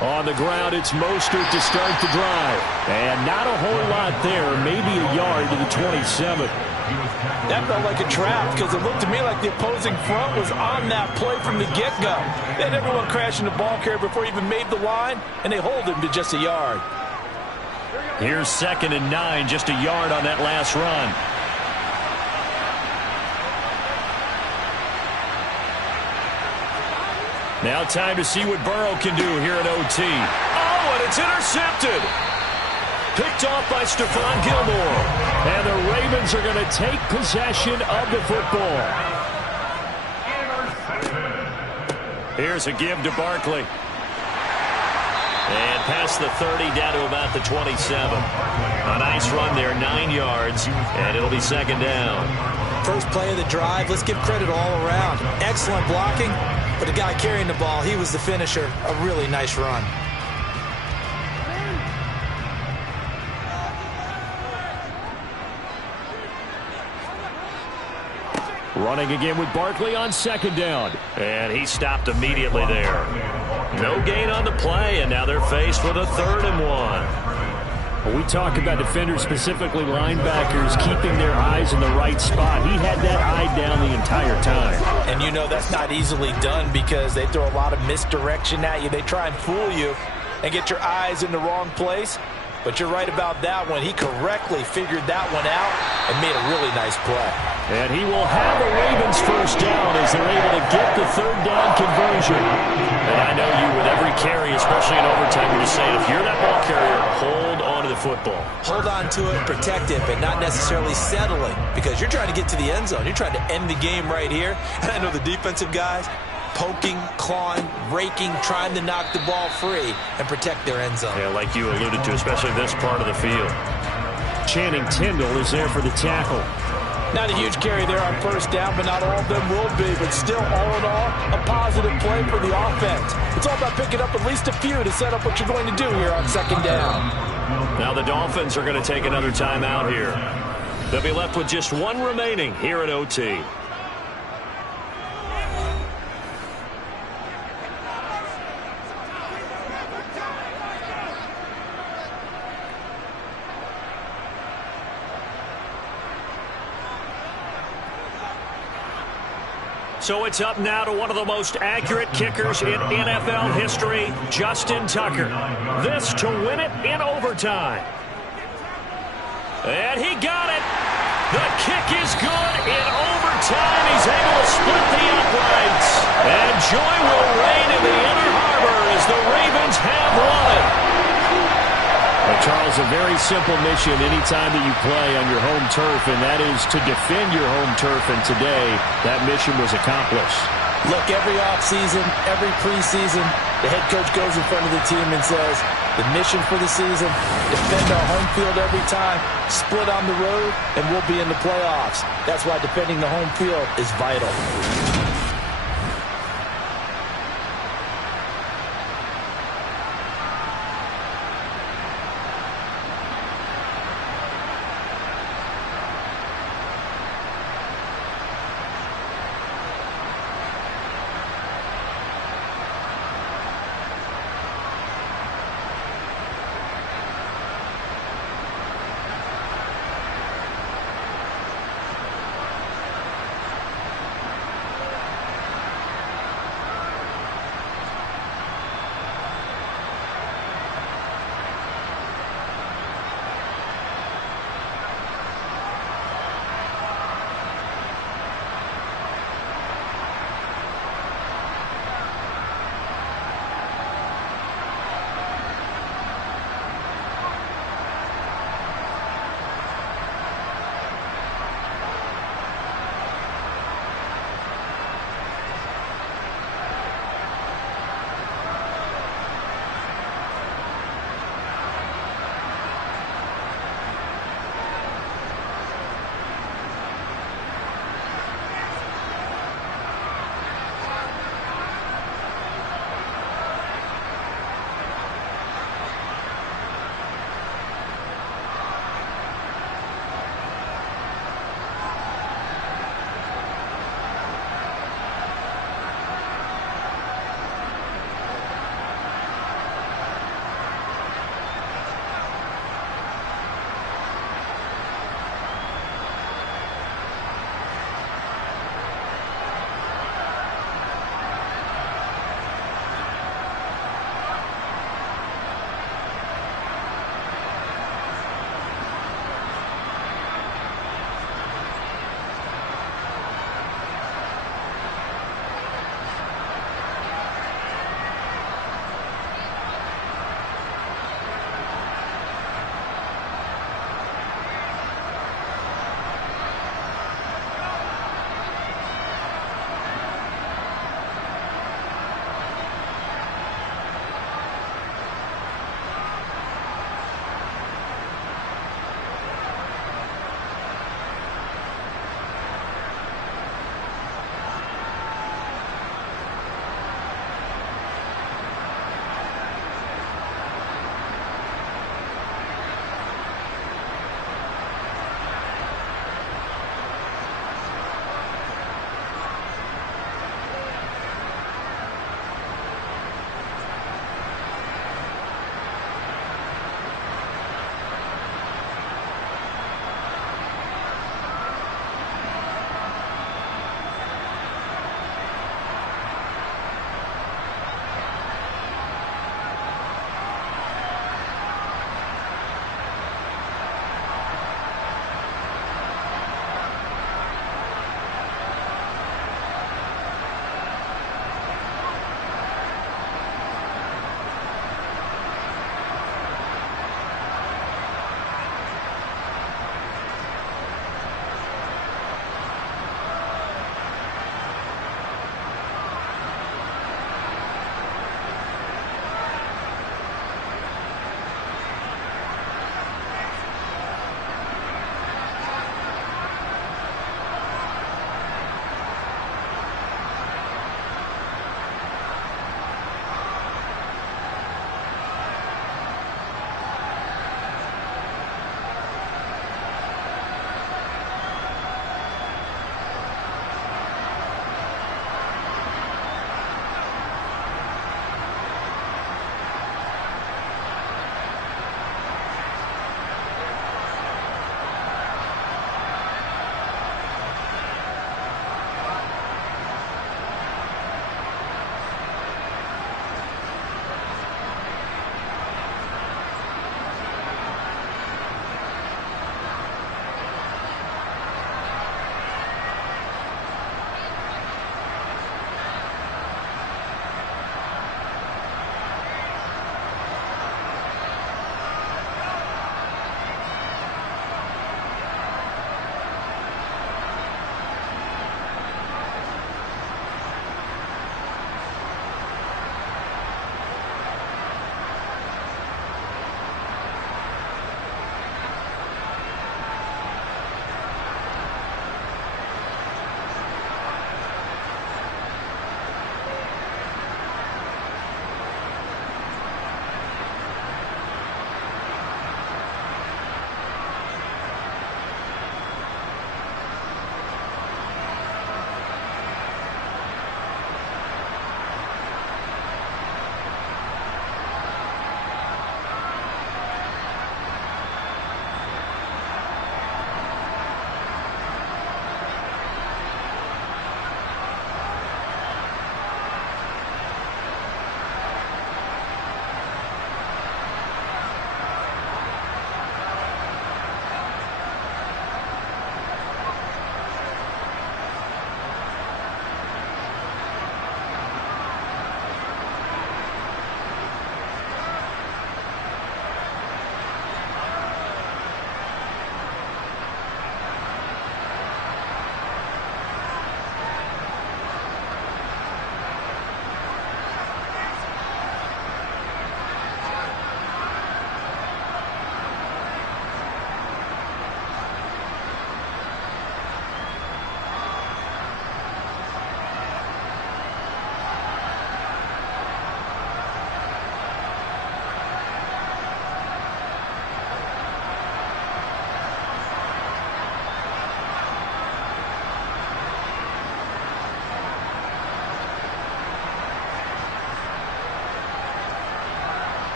On the ground, it's Mostert to start the drive. And not a whole lot there, maybe a yard to the 27. That felt like a trap because it looked to me like the opposing front was on that play from the get-go. They had everyone crashing the ball carrier before he even made the line, and they hold him to just a yard. Here's 2nd and 9, just a yard on that last run. Now time to see what Burrow can do here at OT. Oh, and it's intercepted. Picked off by Stephon Gilmore. And the Ravens are going to take possession of the football. Here's a give to Barkley. And past the 30 down to about the 27. A nice run there, 9 yards, and it'll be 2nd down. First play of the drive, let's give credit all around. Excellent blocking. But the guy carrying the ball, he was the finisher. A really nice run. Running again with Barkley on 2nd down. And he stopped immediately there. No gain on the play, and now they're faced with a 3rd and 1. When we talk about defenders, specifically linebackers, keeping their eyes in the right spot, he had that eye down the entire time. And you know that's not easily done because they throw a lot of misdirection at you. They try and fool you and get your eyes in the wrong place. But you're right about that one. He correctly figured that one out and made a really nice play. And he will have a Ravens first down as they're able to get the 3rd down conversion. And I know you, with every carry, especially in overtime, you're just saying, if you're that ball carrier, hold on to the football. Hold on to it, protect it, but not necessarily settling because you're trying to get to the end zone. You're trying to end the game right here. And I know the defensive guys poking, clawing, raking, trying to knock the ball free and protect their end zone. Yeah, like you alluded to, especially this part of the field. Channing Tindall is there for the tackle. Not a huge carry there on first down, but not all of them will be. But still, all in all, a positive play for the offense. It's all about picking up at least a few to set up what you're going to do here on 2nd down. Now the Dolphins are going to take another timeout here. They'll be left with just 1 remaining here at OT. So it's up now to one of the most accurate kickers in NFL history, Justin Tucker. This to win it in overtime. And he got it. The kick is good in overtime. He's able to split the uprights. And joy will reign in the Inner Harbor as the Ravens have won it. Well, Charles, a very simple mission anytime that you play on your home turf, and that is to defend your home turf. And today, that mission was accomplished. Look, every offseason, every preseason, the head coach goes in front of the team and says, the mission for the season, defend our home field every time, split on the road, and we'll be in the playoffs. That's why defending the home field is vital.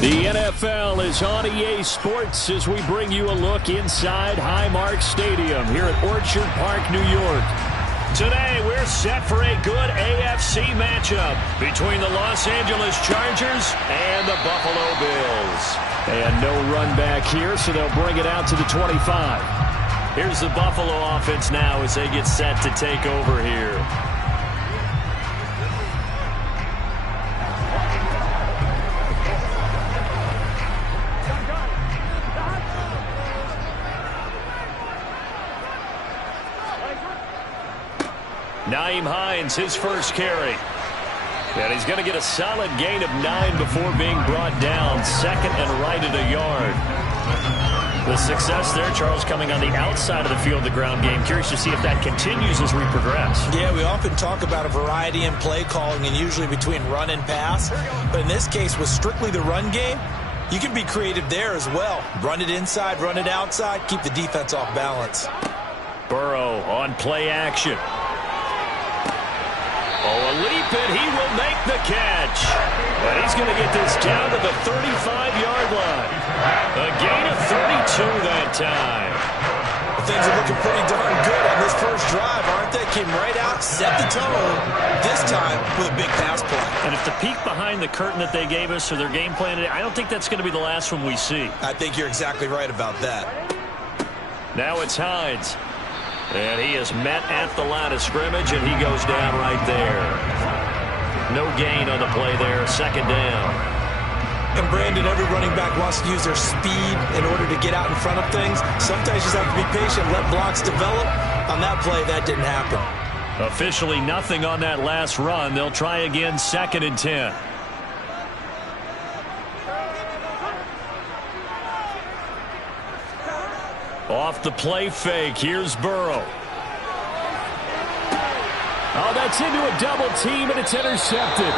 The NFL is on EA Sports as we bring you a look inside Highmark Stadium here at Orchard Park, New York. Today, we're set for a good AFC matchup between the Los Angeles Chargers and the Buffalo Bills. And no run back here, so they'll bring it out to the 25. Here's the Buffalo offense now as they get set to take over here. Nyheim Hines, his first carry. And he's going to get a solid gain of 9 before being brought down. Second and right at a yard. The success there, Charles, coming on the outside of the field, the ground game. Curious to see if that continues as we progress. Yeah, we often talk about a variety in play calling and usually between run and pass. But in this case, with strictly the run game, you can be creative there as well. Run it inside, run it outside, keep the defense off balance. Burrow on play action. Oh, a leap, and he will make the catch. And he's going to get this down to the 35-yard line. A gain of 32 that time. Things are looking pretty darn good on this first drive, aren't they? Came right out, set the tone, this time with a big pass play. And if the peek behind the curtain that they gave us or their game plan, I don't think that's going to be the last one we see. I think you're exactly right about that. Now it's Hines. And he is met at the line of scrimmage, and he goes down right there. No gain on the play there, second down. And Brandon, every running back wants to use their speed in order to get out in front of things. Sometimes you just have to be patient, let blocks develop. On that play, that didn't happen. Officially nothing on that last run. They'll try again, second and 10. Off the play fake, here's Burrow. Oh, that's into a double team, and it's intercepted.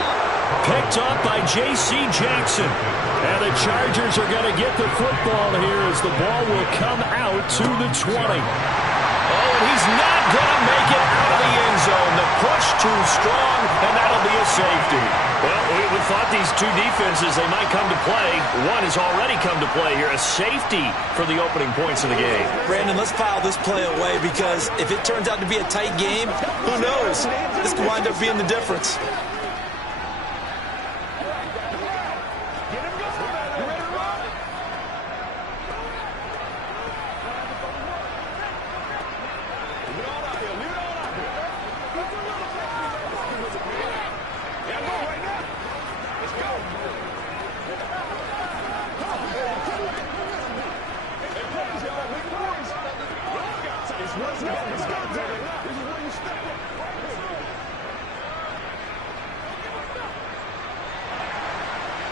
Picked up by J.C. Jackson. And the Chargers are going to get the football here as the ball will come out to the 20. Oh, and he's not going to make it out of the end zone. The push too strong, and that'll be a safety. Well, we thought these two defenses, they might come to play. One has already come to play here. A safety for the opening points of the game. Brandon, let's file this play away because if it turns out to be a tight game, who knows? This could wind up being the difference.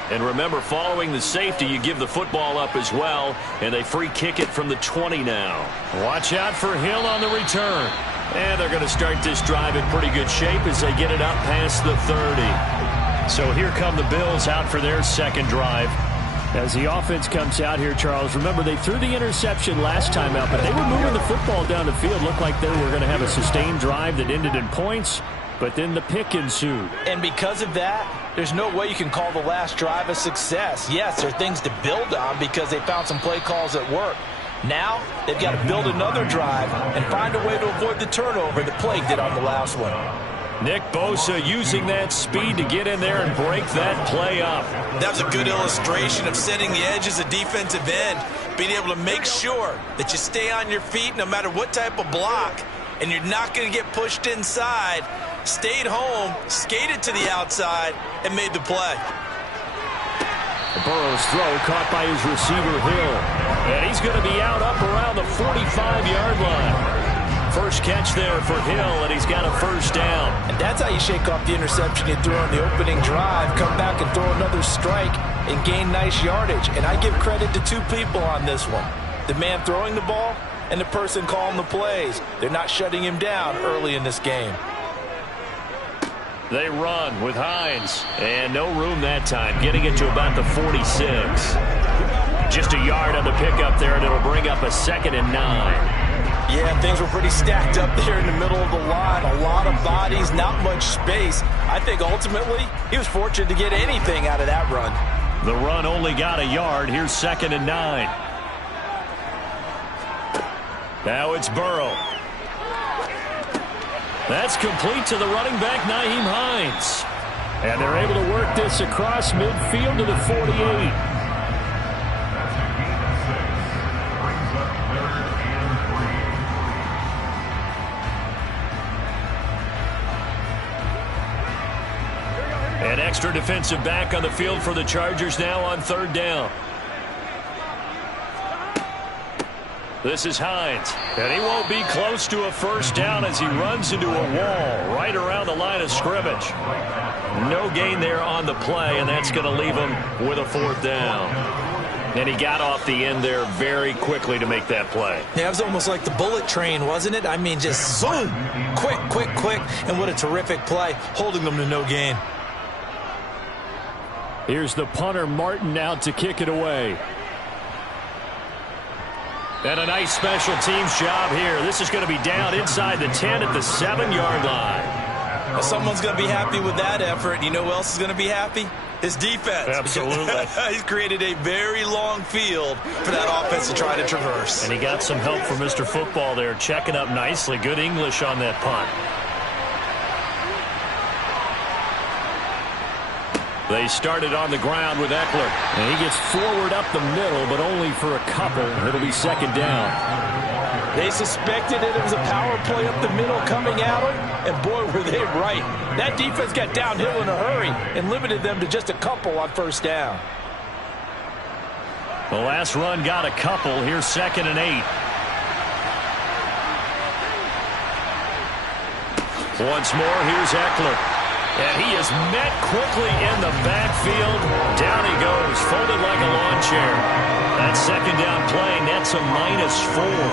And remember, following the safety, you give the football up as well, and they free kick it from the 20 now. Watch out for Hill on the return. And they're going to start this drive in pretty good shape as they get it up past the 30. So here come the Bills out for their second drive. As the offense comes out here, Charles, remember they threw the interception last time out, but they were moving the football down the field. Looked like they were going to have a sustained drive that ended in points, but then the pick ensued. And because of that, there's no way you can call the last drive a success. Yes, there are things to build on because they found some play calls that work. Now, they've got to build another drive and find a way to avoid the turnover that Plague did on the last one. Nick Bosa using that speed to get in there and break that play up. That was a good illustration of setting the edge as a defensive end, being able to make sure that you stay on your feet no matter what type of block, and you're not going to get pushed inside. Stayed home, skated to the outside, and made the play. Burrow's throw caught by his receiver, Hill. And he's going to be out up around the 45-yard line. First catch there for Hill, and he's got a first down. And that's how you shake off the interception you threw on the opening drive, come back and throw another strike and gain nice yardage. And I give credit to two people on this one. The man throwing the ball and the person calling the plays. They're not shutting him down early in this game. They run with Hines, and no room that time, getting it to about the 46. Just a yard on the pickup there, and it'll bring up a 2nd and 9. Yeah, things were pretty stacked up there in the middle of the line. A lot of bodies, not much space. I think ultimately he was fortunate to get anything out of that run. The run only got a yard. Here's 2nd and 9. Now it's Burrow. That's complete to the running back, Nyheim Hines. And they're able to work this across midfield to the 48. An extra defensive back on the field for the Chargers now on 3rd down. This is Hines, and he won't be close to a first down as he runs into a wall right around the line of scrimmage. No gain there on the play, and that's going to leave him with a 4th down. And he got off the end there very quickly to make that play. Yeah, it was almost like the bullet train, wasn't it? I mean, just zoom, quick, quick, quick, and what a terrific play, holding them to no gain. Here's the punter, Martin, out to kick it away. And a nice special teams job here. This is going to be down inside the 10 at the 7-yard line. Well, someone's going to be happy with that effort. You know who else is going to be happy? His defense. Absolutely. He's created a very long field for that offense to try to traverse. And he got some help from Mr. Football there, checking up nicely. Good English on that punt. They started on the ground with Eckler. And he gets forward up the middle, but only for a couple. It'll be 2nd down. They suspected it was a power play up the middle coming at them, and boy, were they right. That defense got downhill in a hurry and limited them to just a couple on 1st down. The last run got a couple. Here's 2nd and 8. Once more, here's Eckler. And he is met quickly in the backfield. Down he goes, folded like a lawn chair. That 2nd down play, that's a -4.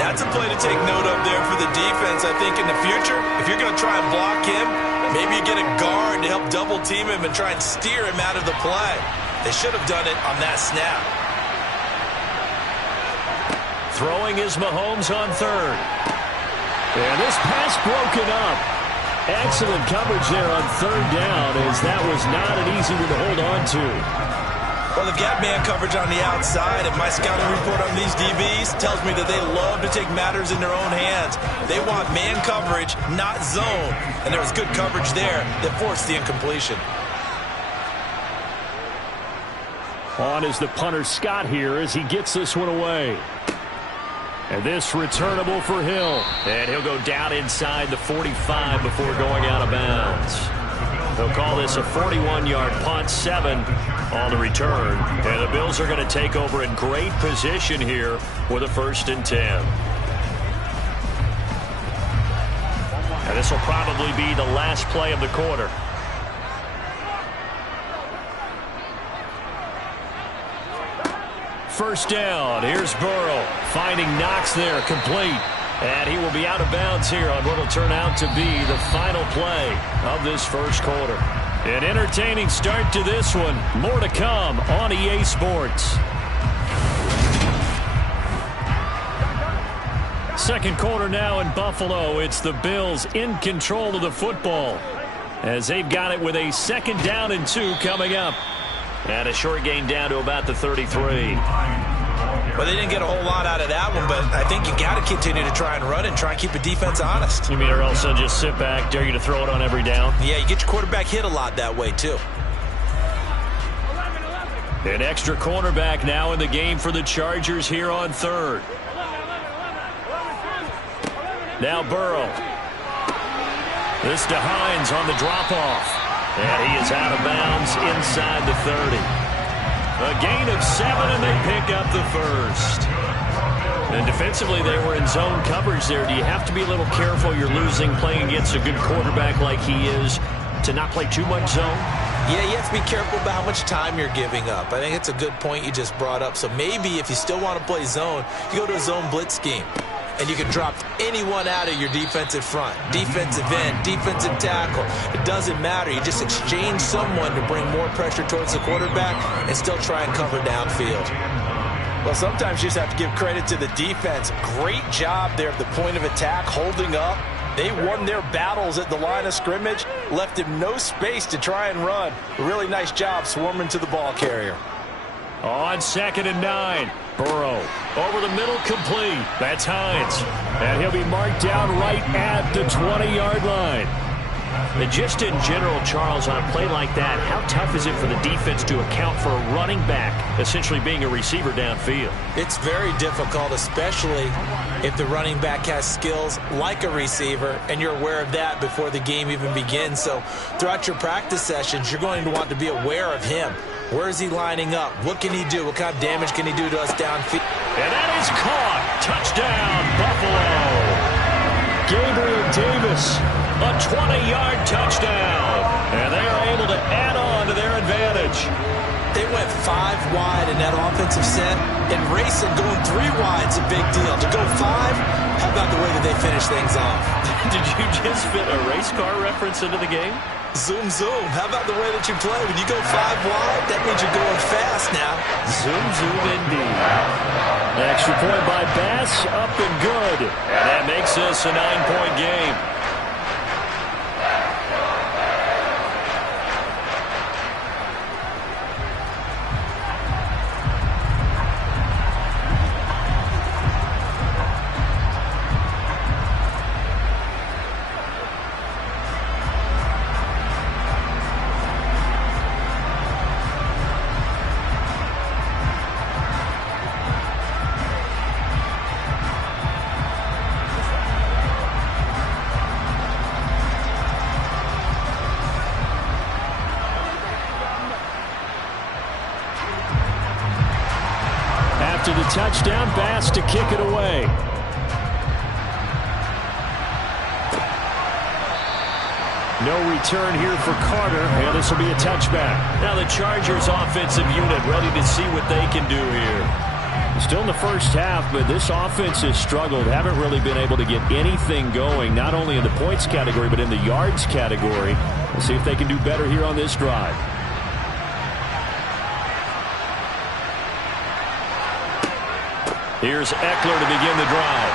That's a play to take note of there for the defense. I think in the future, if you're going to try and block him, maybe you get a guard to help double team him and try and steer him out of the play. They should have done it on that snap. Throwing is Mahomes on 3rd. And this pass broken up. Excellent coverage there on 3rd down, as that was not an easy one to hold on to. Well, they've got man coverage on the outside, and my scouting report on these DBs tells me that they love to take matters in their own hands. They want man coverage, not zone, and there was good coverage there that forced the incompletion. On is the punter, Scott, here as he gets this one away. And this returnable for Hill. And he'll go down inside the 45 before going out of bounds. They'll call this a 41-yard punt, 7 on the return. And the Bills are going to take over in great position here with a 1st and 10. And this will probably be the last play of the quarter. First down. Here's Burrow. Finding Knox there, complete. And he will be out of bounds here on what will turn out to be the final play of this 1st quarter. An entertaining start to this one. More to come on EA Sports. 2nd quarter now in Buffalo. It's the Bills in control of the football as they've got it with a 2nd down and 2 coming up. And a short gain down to about the 33. Well, they didn't get a whole lot out of that one, but I think you got to continue to try and run and try and keep the defense honest. You mean or else they'll just sit back, dare you to throw it on every down? Yeah, you get your quarterback hit a lot that way, too. An extra cornerback now in the game for the Chargers here on 3rd. Now Burrow. This to Hines on the drop-off. And he is out of bounds inside the 30. A gain of 7, and they pick up the 1st. And defensively, they were in zone coverage there. Do you have to be a little careful? You're losing playing against a good quarterback like he is to not play too much zone? Yeah, you have to be careful about how much time you're giving up. I think it's a good point you just brought up. So maybe if you still want to play zone, you go to a zone blitz scheme. And you can drop anyone out of your defensive front, defensive end, defensive tackle. It doesn't matter. You just exchange someone to bring more pressure towards the quarterback and still try and cover downfield. Well, sometimes you just have to give credit to the defense. Great job there at the point of attack, holding up, They won their battles at the line of scrimmage, left him no space to try and run. A really nice job swarming to the ball carrier. On 2nd and 9, Burrow over the middle, complete. That's Hines. And he'll be marked down right at the 20-yard line. And just in general, Charles, on a play like that, how tough is it for the defense to account for a running back essentially being a receiver downfield? It's very difficult, especially if the running back has skills like a receiver, and you're aware of that before the game even begins. So throughout your practice sessions, you're going to want to be aware of him. Where is he lining up? What can he do? What kind of damage can he do to us downfield? And that is caught. Touchdown, Buffalo. Gabriel Davis, a 20-yard touchdown. And they are able to add on to their advantage. They went 5 wide in that offensive set, and racing going 3 wide's a big deal. To go 5, how about the way that they finish things off? Did you just fit a race car reference into the game? Zoom, zoom. How about the way that you play? When you go 5 wide, that means you're going fast now. Zoom, zoom indeed. An extra point by Bass, up and good. And that makes this a 9-point game. After the touchdown, Bass to kick it away. No return here for Carter, and this will be a touchback. Now the Chargers offensive unit ready to see what they can do here. Still in the first half, but this offense has struggled. Haven't really been able to get anything going, not only in the points category, but in the yards category. We'll see if they can do better here on this drive. Here's Eckler to begin the drive.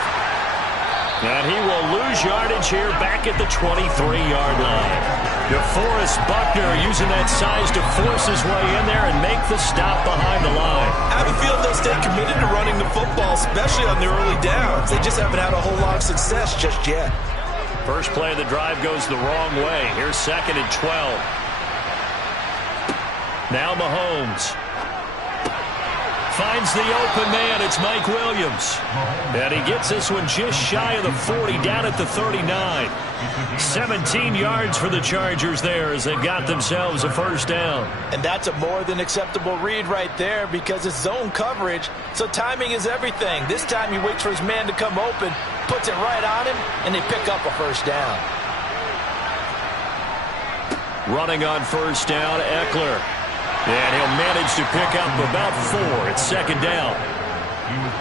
And he will lose yardage here back at the 23-yard line. DeForest Buckner using that size to force his way in there and make the stop behind the line. I have a feeling they'll stay committed to running the football, especially on the early downs. They just haven't had a whole lot of success just yet. First play of the drive goes the wrong way. Here's 2nd and 12. Now Mahomes finds the open man. It's Mike Williams. And he gets this one just shy of the 40, down at the 39. 17 yards for the Chargers there as they've got themselves a first down. And that's a more than acceptable read right there because it's zone coverage, so timing is everything. This time he waits for his man to come open, puts it right on him, and they pick up a first down. Running on first down, Eckler. And he'll manage to pick up about 4. It's 2nd down.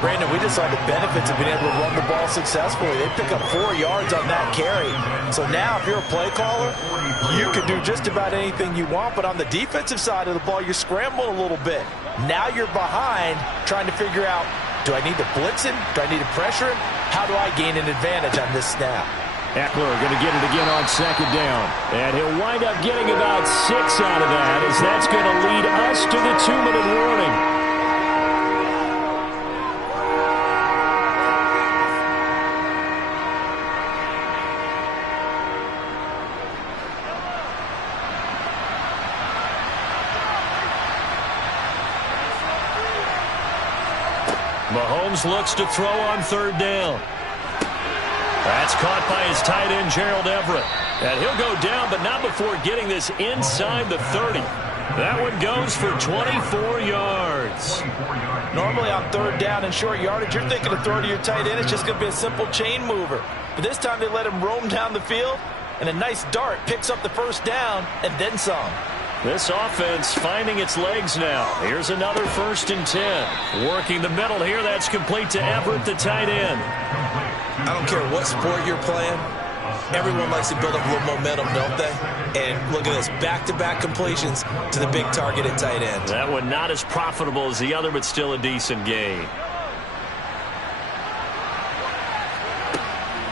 Brandon, we just saw the benefits of being able to run the ball successfully. They pick up 4 yards on that carry. So now if you're a play caller, you can do just about anything you want. But on the defensive side of the ball, you scramble a little bit. Now you're behind trying to figure out, do I need to blitz him? Do I need to pressure him? How do I gain an advantage on this snap? Eckler going to get it again on 2nd down. And he'll wind up getting about 6 out of that, as that's going to lead us to the 2-minute warning. Mahomes looks to throw on 3rd down. That's caught by his tight end, Gerald Everett. And he'll go down, but not before getting this inside the 30. That one goes for 24 yards. Normally on 3rd down and short yardage, you're thinking to throw to your tight end. It's just going to be a simple chain mover. But this time they let him roam down the field, and a nice dart picks up the first down and then some. This offense finding its legs now. Here's another 1st and 10. Working the middle here. That's complete to Everett, the tight end. I don't care what sport you're playing. Everyone likes to build up a little momentum, don't they? And look at this, back-to-back completions to the big targeted tight end. That one not as profitable as the other, but still a decent gain.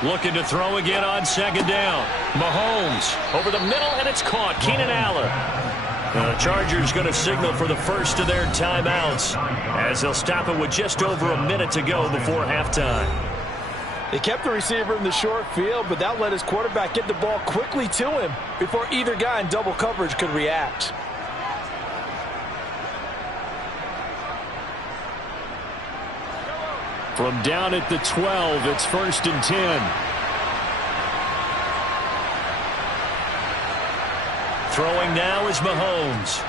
Looking to throw again on second down. Mahomes over the middle, and it's caught. Keenan Allen. The Chargers going to signal for the first of their timeouts as they'll stop it with just over a minute to go before halftime. They kept the receiver in the short field, but that let his quarterback get the ball quickly to him before either guy in double coverage could react. From down at the 12, it's 1st and 10. Throwing now is Mahomes.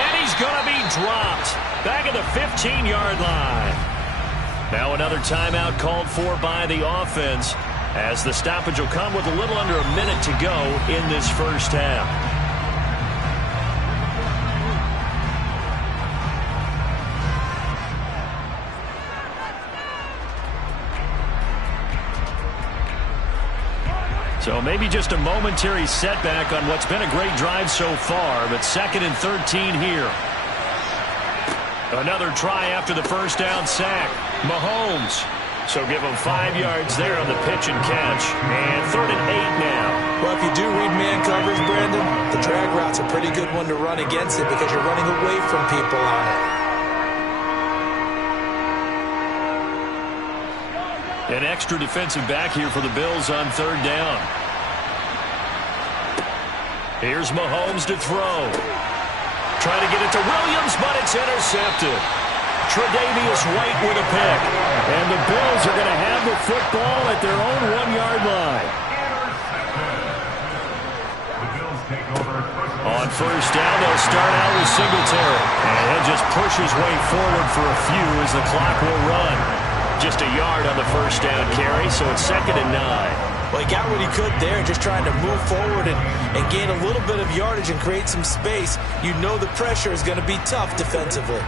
And he's going to be dropped back at the 15-yard line. Now another timeout called for by the offense as the stoppage will come with a little under a minute to go in this first half. So maybe just a momentary setback on what's been a great drive so far, but 2nd and 13 here. Another try after the first down sack. Mahomes. So give him 5 yards there on the pitch and catch. And 3rd and 8 now. Well, if you do read man coverage, Brandon, the drag route's a pretty good one to run against it because you're running away from people on it. An extra defensive back here for the Bills on 3rd down. Here's Mahomes to throw. Trying to get it to Williams, but it's intercepted. Tre'Davious White with a pick. And the Bills are going to have the football at their own 1-yard line. On 1st down, they'll start out with Singletary. And he'll just push his way forward for a few as the clock will run. Just a yard on the 1st down carry, so it's 2nd and 9. Well, he got what he could there, just trying to move forward and gain a little bit of yardage and create some space. You know the pressure is going to be tough defensively.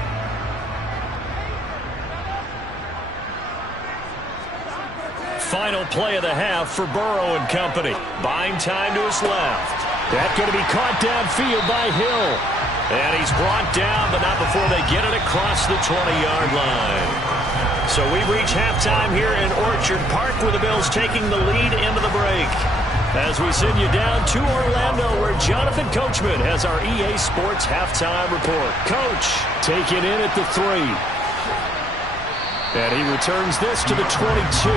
Final play of the half for Burrow and company. Buying time to his left. That's going to be caught downfield by Hill. And he's brought down, but not before they get it across the 20-yard line. So we've reached halftime here in Orchard Park with the Bills taking the lead into the break. As we send you down to Orlando where Jonathan Coachman has our EA Sports halftime report. Coach taken in at the 3. And he returns this to the 22.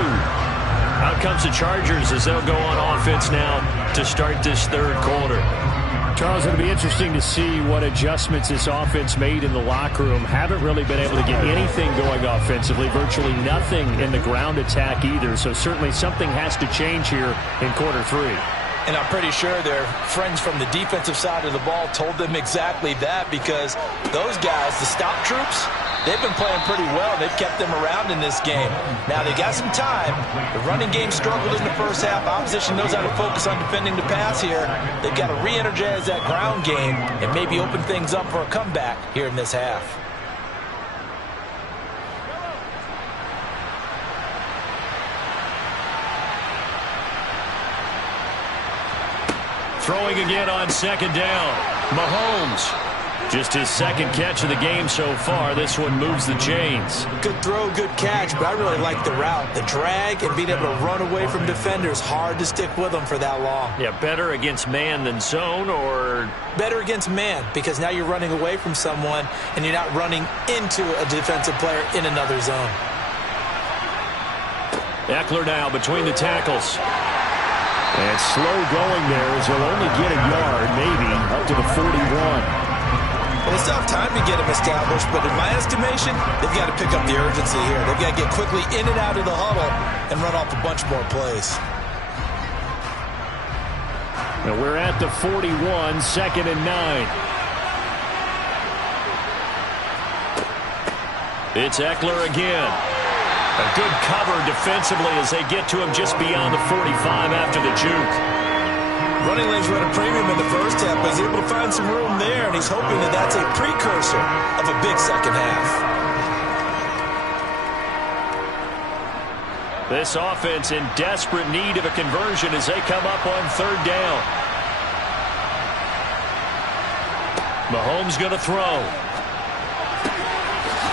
Out comes the Chargers as they'll go on offense now to start this 3rd quarter. Charles, it'll be interesting to see what adjustments this offense made in the locker room. Haven't really been able to get anything going offensively, virtually nothing in the ground attack either. So certainly something has to change here in quarter 3. And I'm pretty sure their friends from the defensive side of the ball told them exactly that because those guys, the stop troops, they've been playing pretty well. They've kept them around in this game. Now, they got some time. The running game struggled in the first half. Opposition knows how to focus on defending the pass here. They've got to re-energize that ground game and maybe open things up for a comeback here in this half. Throwing again on 2nd down. Mahomes. Just his 2nd catch of the game so far. This one moves the chains. Good throw, good catch, but I really like the route. The drag and being able to run away from defenders. Hard to stick with them for that long. Yeah, better against man than zone, or? Better against man, because now you're running away from someone and you're not running into a defensive player in another zone. Eckler now between the tackles. And slow going there as he'll only get a yard, maybe, up to the 41. Well, they still have time to get him established, but in my estimation, they've got to pick up the urgency here. They've got to get quickly in and out of the huddle and run off a bunch more plays. And we're at the 41, 2nd and 9. It's Eckler again. A good cover defensively as they get to him just beyond the 45 after the juke. Running lanes were at a premium in the first half, but he's able to find some room there, and he's hoping that that's a precursor of a big second half. This offense in desperate need of a conversion as they come up on 3rd down. Mahomes going to throw.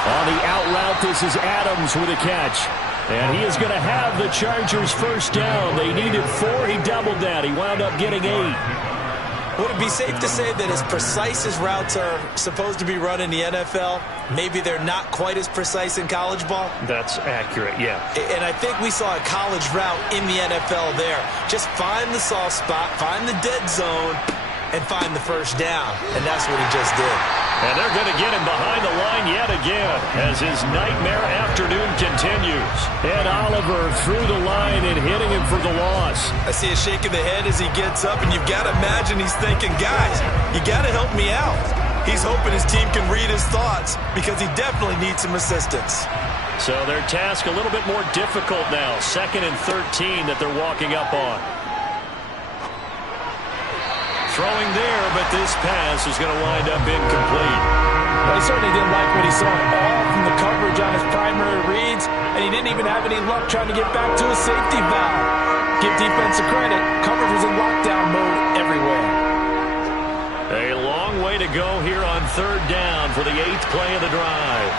On the out route, this is Adams with a catch. And he is going to have the Chargers first down. They needed 4. He doubled that. He wound up getting 8. Would it be safe to say that as precise as routes are supposed to be run in the NFL, maybe they're not quite as precise in college ball? That's accurate, yeah. And I think we saw a college route in the NFL there. Just find the soft spot, find the dead zone, and find the first down. And that's what he just did. And they're going to get him behind the line yet again as his nightmare afternoon continues. Ed Oliver through the line and hitting him for the loss. I see a shake of the head as he gets up, and you've got to imagine he's thinking, guys, you got to help me out. He's hoping his team can read his thoughts because he definitely needs some assistance. So their task a little bit more difficult now. 2nd and 13 that they're walking up on. Throwing there, but this pass is going to wind up incomplete. Well, he certainly didn't like what he saw at all from the coverage on his primary reads, and he didn't even have any luck trying to get back to his safety valve. Give defense a credit. Coverage was in lockdown mode everywhere. A long way to go here on 3rd down for the 8th play of the drive.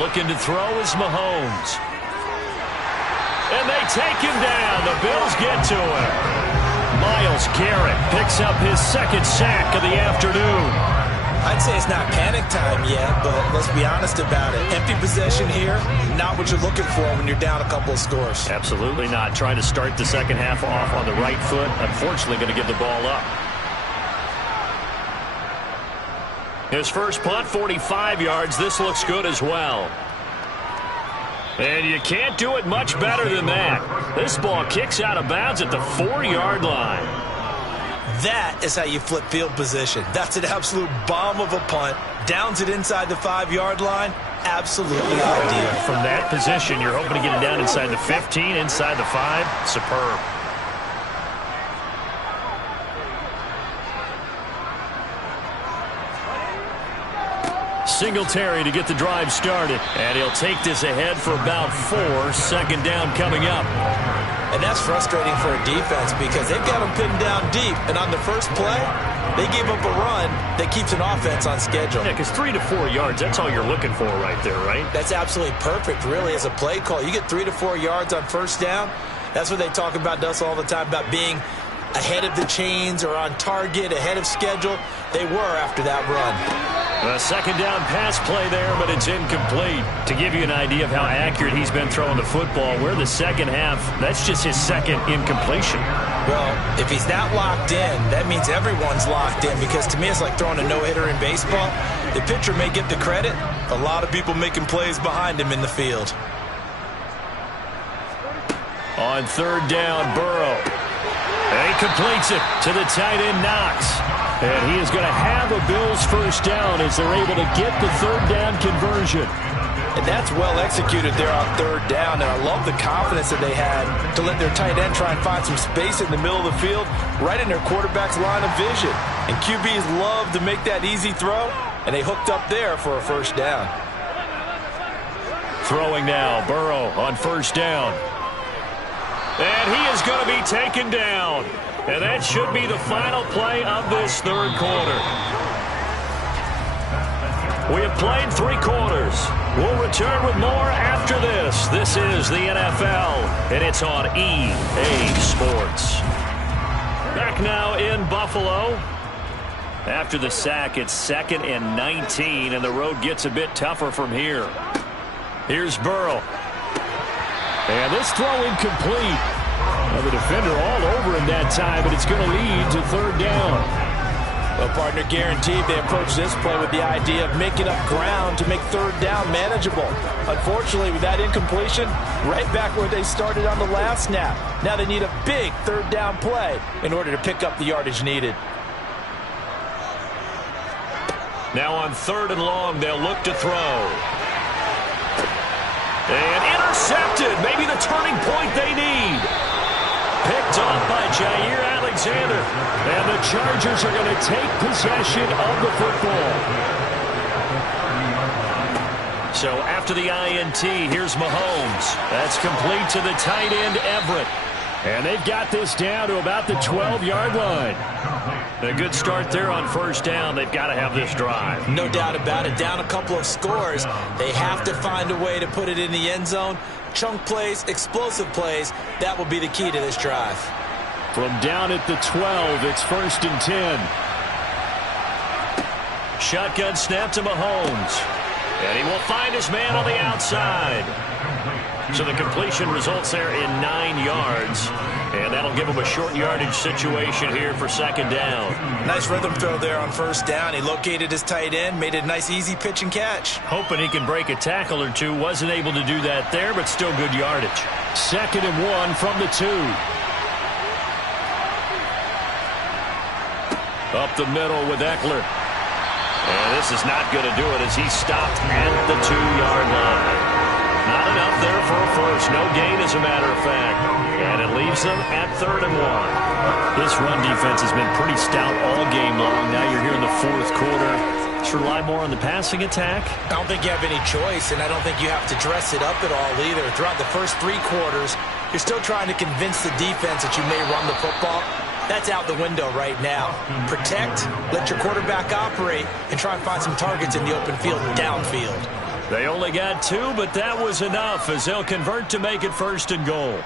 Looking to throw is Mahomes. And they take him down. The Bills get to him. Myles Garrett picks up his 2nd sack of the afternoon. I'd say it's not panic time yet, but let's be honest about it. Empty possession here, not what you're looking for when you're down a couple of scores. Absolutely not. Trying to start the second half off on the right foot. Unfortunately, going to give the ball up. His first punt, 45 yards. This looks good as well. And you can't do it much better than that. This ball kicks out of bounds at the 4-yard line. That is how you flip field position. That's an absolute bomb of a punt. Downs it inside the 5-yard line. Absolutely ideal. From that position, you're hoping to get it down inside the 15, inside the 5. Superb. Singletary to get the drive started. And he'll take this ahead for about 4. 2nd down coming up. And that's frustrating for a defense because they've got them pinned down deep. And on the first play, they gave up a run that keeps an offense on schedule. Yeah, because 3 to 4 yards, that's all you're looking for right there, right? That's absolutely perfect, really, as a play call. You get 3 to 4 yards on first down. That's what they talk about to us all the time, about being ahead of the chains or on target, ahead of schedule. They were after that run. A 2nd down pass play there, but it's incomplete. To give you an idea of how accurate he's been throwing the football, we're the second half. That's just his 2nd incompletion. Well, if he's not locked in, that means everyone's locked in, because to me it's like throwing a no-hitter in baseball. The pitcher may get the credit. A lot of people making plays behind him in the field. On 3rd down, Burrow. And he completes it to the tight end, Knox. And he is going to have a Bills first down as they're able to get the 3rd down conversion. And that's well executed there on 3rd down. And I love the confidence that they had to let their tight end try and find some space in the middle of the field, right in their quarterback's line of vision. And QBs love to make that easy throw, and they hooked up there for a first down. Throwing now, Burrow on 1st down. And he is going to be taken down. And that should be the final play of this 3rd quarter. We have played 3 quarters. We'll return with more after this. This is the NFL, and it's on EA Sports. Back now in Buffalo. After the sack, it's 2nd and 19, and the road gets a bit tougher from here. Here's Burrow. And this throw incomplete. Well, the defender all over him that time, but it's going to lead to 3rd down. Well, partner, guaranteed they approach this play with the idea of making up ground to make 3rd down manageable. Unfortunately, with that incompletion, right back where they started on the last snap. Now they need a big 3rd down play in order to pick up the yardage needed. Now on 3rd and long, they'll look to throw. And intercepted. Maybe the turning point they need. Picked off by Jair Alexander. And the Chargers are going to take possession of the football. So after the INT, here's Mahomes. That's complete to the tight end, Everett. And they've got this down to about the 12-yard line. A good start there on first down. They've got to have this drive. No doubt about it. Down a couple of scores. They have to find a way to put it in the end zone. Chunk plays, explosive plays. That will be the key to this drive. From down at the 12, it's 1st and 10. Shotgun snap to Mahomes. And he will find his man on the outside. So the completion results there in 9 yards. And that'll give him a short yardage situation here for 2nd down. Nice rhythm throw there on first down. He located his tight end, made it a nice easy pitch and catch. Hoping he can break a tackle or two. Wasn't able to do that there, but still good yardage. 2nd and 1 from the 2. Up the middle with Eckler. And this is not going to do it as he stopped at the 2-yard line. Not enough there for a first. No gain, as a matter of fact. And it leaves them at 3rd and 1. This run defense has been pretty stout all game long. Now you're here in the 4th quarter. Let's rely more on the passing attack. I don't think you have any choice, and I don't think you have to dress it up at all either. Throughout the first 3 quarters, you're still trying to convince the defense that you may run the football. That's out the window right now. Protect, let your quarterback operate, and try and find some targets in the open field and downfield. They only got 2, but that was enough as they'll convert to make it 1st and goal.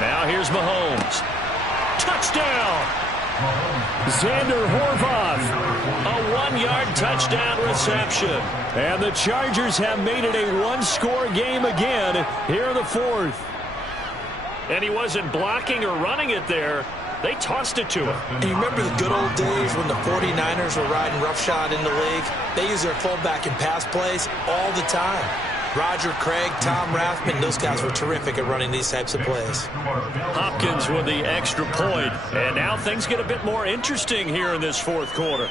Now here's Mahomes. Touchdown! Xander Horvath. A 1-yard touchdown reception. And the Chargers have made it a 1-score game again here in the 4th. And he wasn't blocking or running it there. They tossed it to him. And you remember the good old days when the 49ers were riding roughshod in the league? They use their fullback in pass plays all the time. Roger Craig, Tom Rathman, those guys were terrific at running these types of plays. Hopkins with the extra point. And now things get a bit more interesting here in this 4th quarter.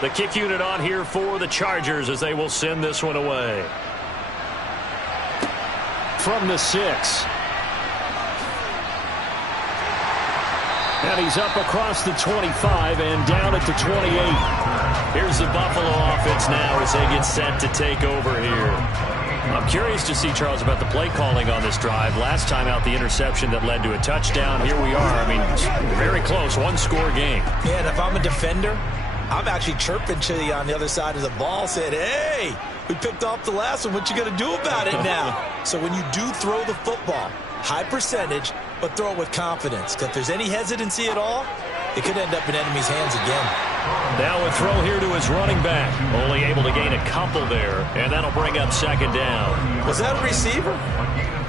The kick unit on here for the Chargers as they will send this one away. From the 6. And he's up across the 25 and down at the 28. Here's the Buffalo offense now as they get set to take over here. I'm curious to see, Charles, about the play calling on this drive. Last time out, the interception that led to a touchdown. Here we are. I mean, very close, 1-score game. Yeah, and if I'm a defender, I'm actually chirping to you on the other side of the ball, saying, hey, we picked off the last one. What you going to do about it now? So when you do throw the football, high percentage, but throw it with confidence. Because if there's any hesitancy at all, it could end up in enemy's hands again. Now a throw here to his running back. Only able to gain a couple there, and that'll bring up 2nd down. Was that a receiver?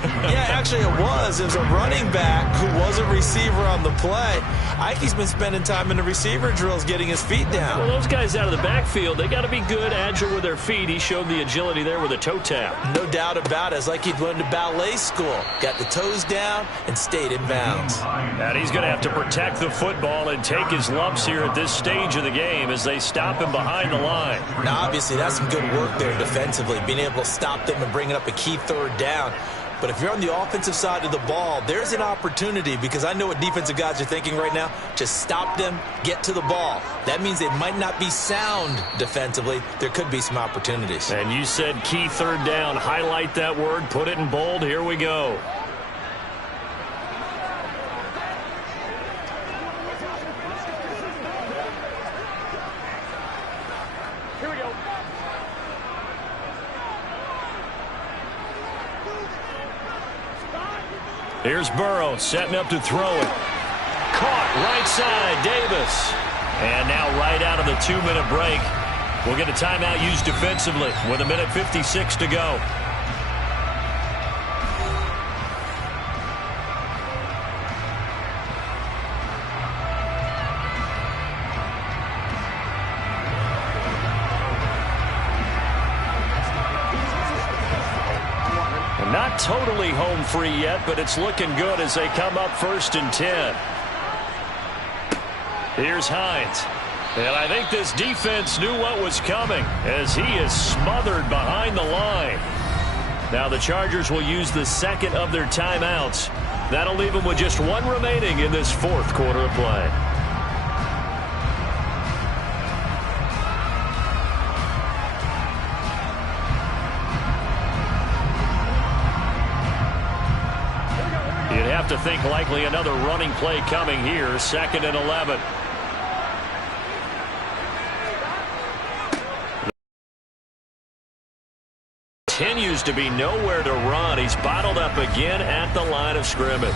Yeah, actually it was. It was a running back who was a receiver on the play. Ike's been spending time in the receiver drills getting his feet down. Well, those guys out of the backfield, they got to be good, agile with their feet. He showed the agility there with a toe tap. No doubt about it. It's like he'd learned to ballet school. Got the toes down and stayed in bounds. And he's going to have to protect the football and take his lumps here at this stage of the game as they stop him behind the line. Now, obviously, that's some good work there defensively, being able to stop them and bringing up a key 3rd down. But if you're on the offensive side of the ball, there's an opportunity, because I know what defensive guys are thinking right now. Just stop them, get to the ball. That means they might not be sound defensively. There could be some opportunities. And you said key 3rd down. Highlight that word. Put it in bold. Here we go. Here's Burrow setting up to throw it. Caught right side, Davis. And now right out of the 2-minute break, we'll get a timeout used defensively with 1:56 to go. totally home free yet, but it's looking good as they come up 1st and 10. Here's Hines. And I think this defense knew what was coming as he is smothered behind the line. Now the Chargers will use the second of their timeouts. That'll leave them with just one remaining in this 4th quarter of play. You'd have to think likely another running play coming here, 2nd and 11. Continues to be nowhere to run. He's bottled up again at the line of scrimmage.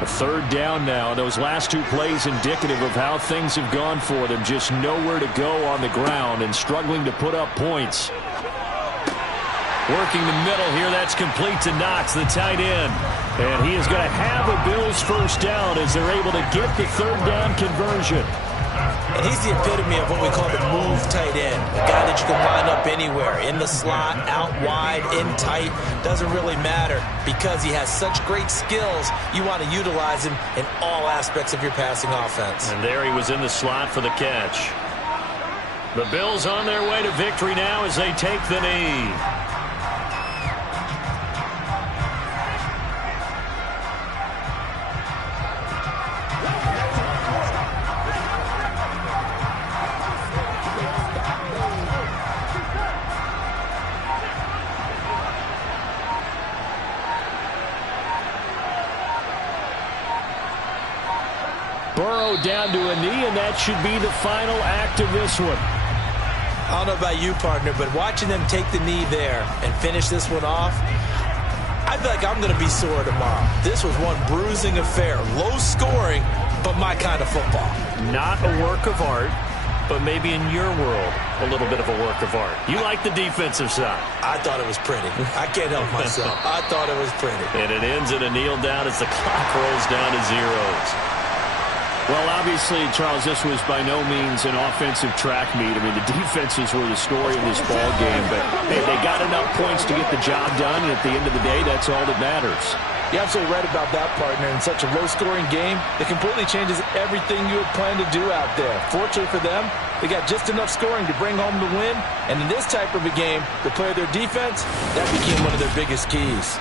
A 3rd down now. Those last 2 plays indicative of how things have gone for them. Just nowhere to go on the ground and struggling to put up points. Working the middle here. That's complete to Knox, the tight end. And he is going to have a Bills 1st down as they're able to get the 3rd down conversion. And he's the epitome of what we call the move tight end. A guy that you can line up anywhere. In the slot, out wide, in tight. Doesn't really matter because he has such great skills. You want to utilize him in all aspects of your passing offense. And there he was in the slot for the catch. The Bills on their way to victory now as they take the knee. Burrow down to a knee, and that should be the final act of this one. I don't know about you, partner, but watching them take the knee there and finish this one off, I feel like I'm going to be sore tomorrow. This was one bruising affair. Low scoring, but my kind of football. Not a work of art, but maybe in your world, a little bit of a work of art. You like the defensive side. I thought it was pretty. I can't help myself. I thought it was pretty. And it ends in a kneel down as the clock rolls down to zeros. Well, obviously, Charles, this was by no means an offensive track meet. I mean, the defenses were the story of this ball game, but hey, they got enough points to get the job done, and at the end of the day, that's all that matters. You're absolutely right about that, partner. In such a low-scoring game, it completely changes everything you had planned to do out there. Fortunately for them, they got just enough scoring to bring home the win, and in this type of a game, to play their defense, that became one of their biggest keys.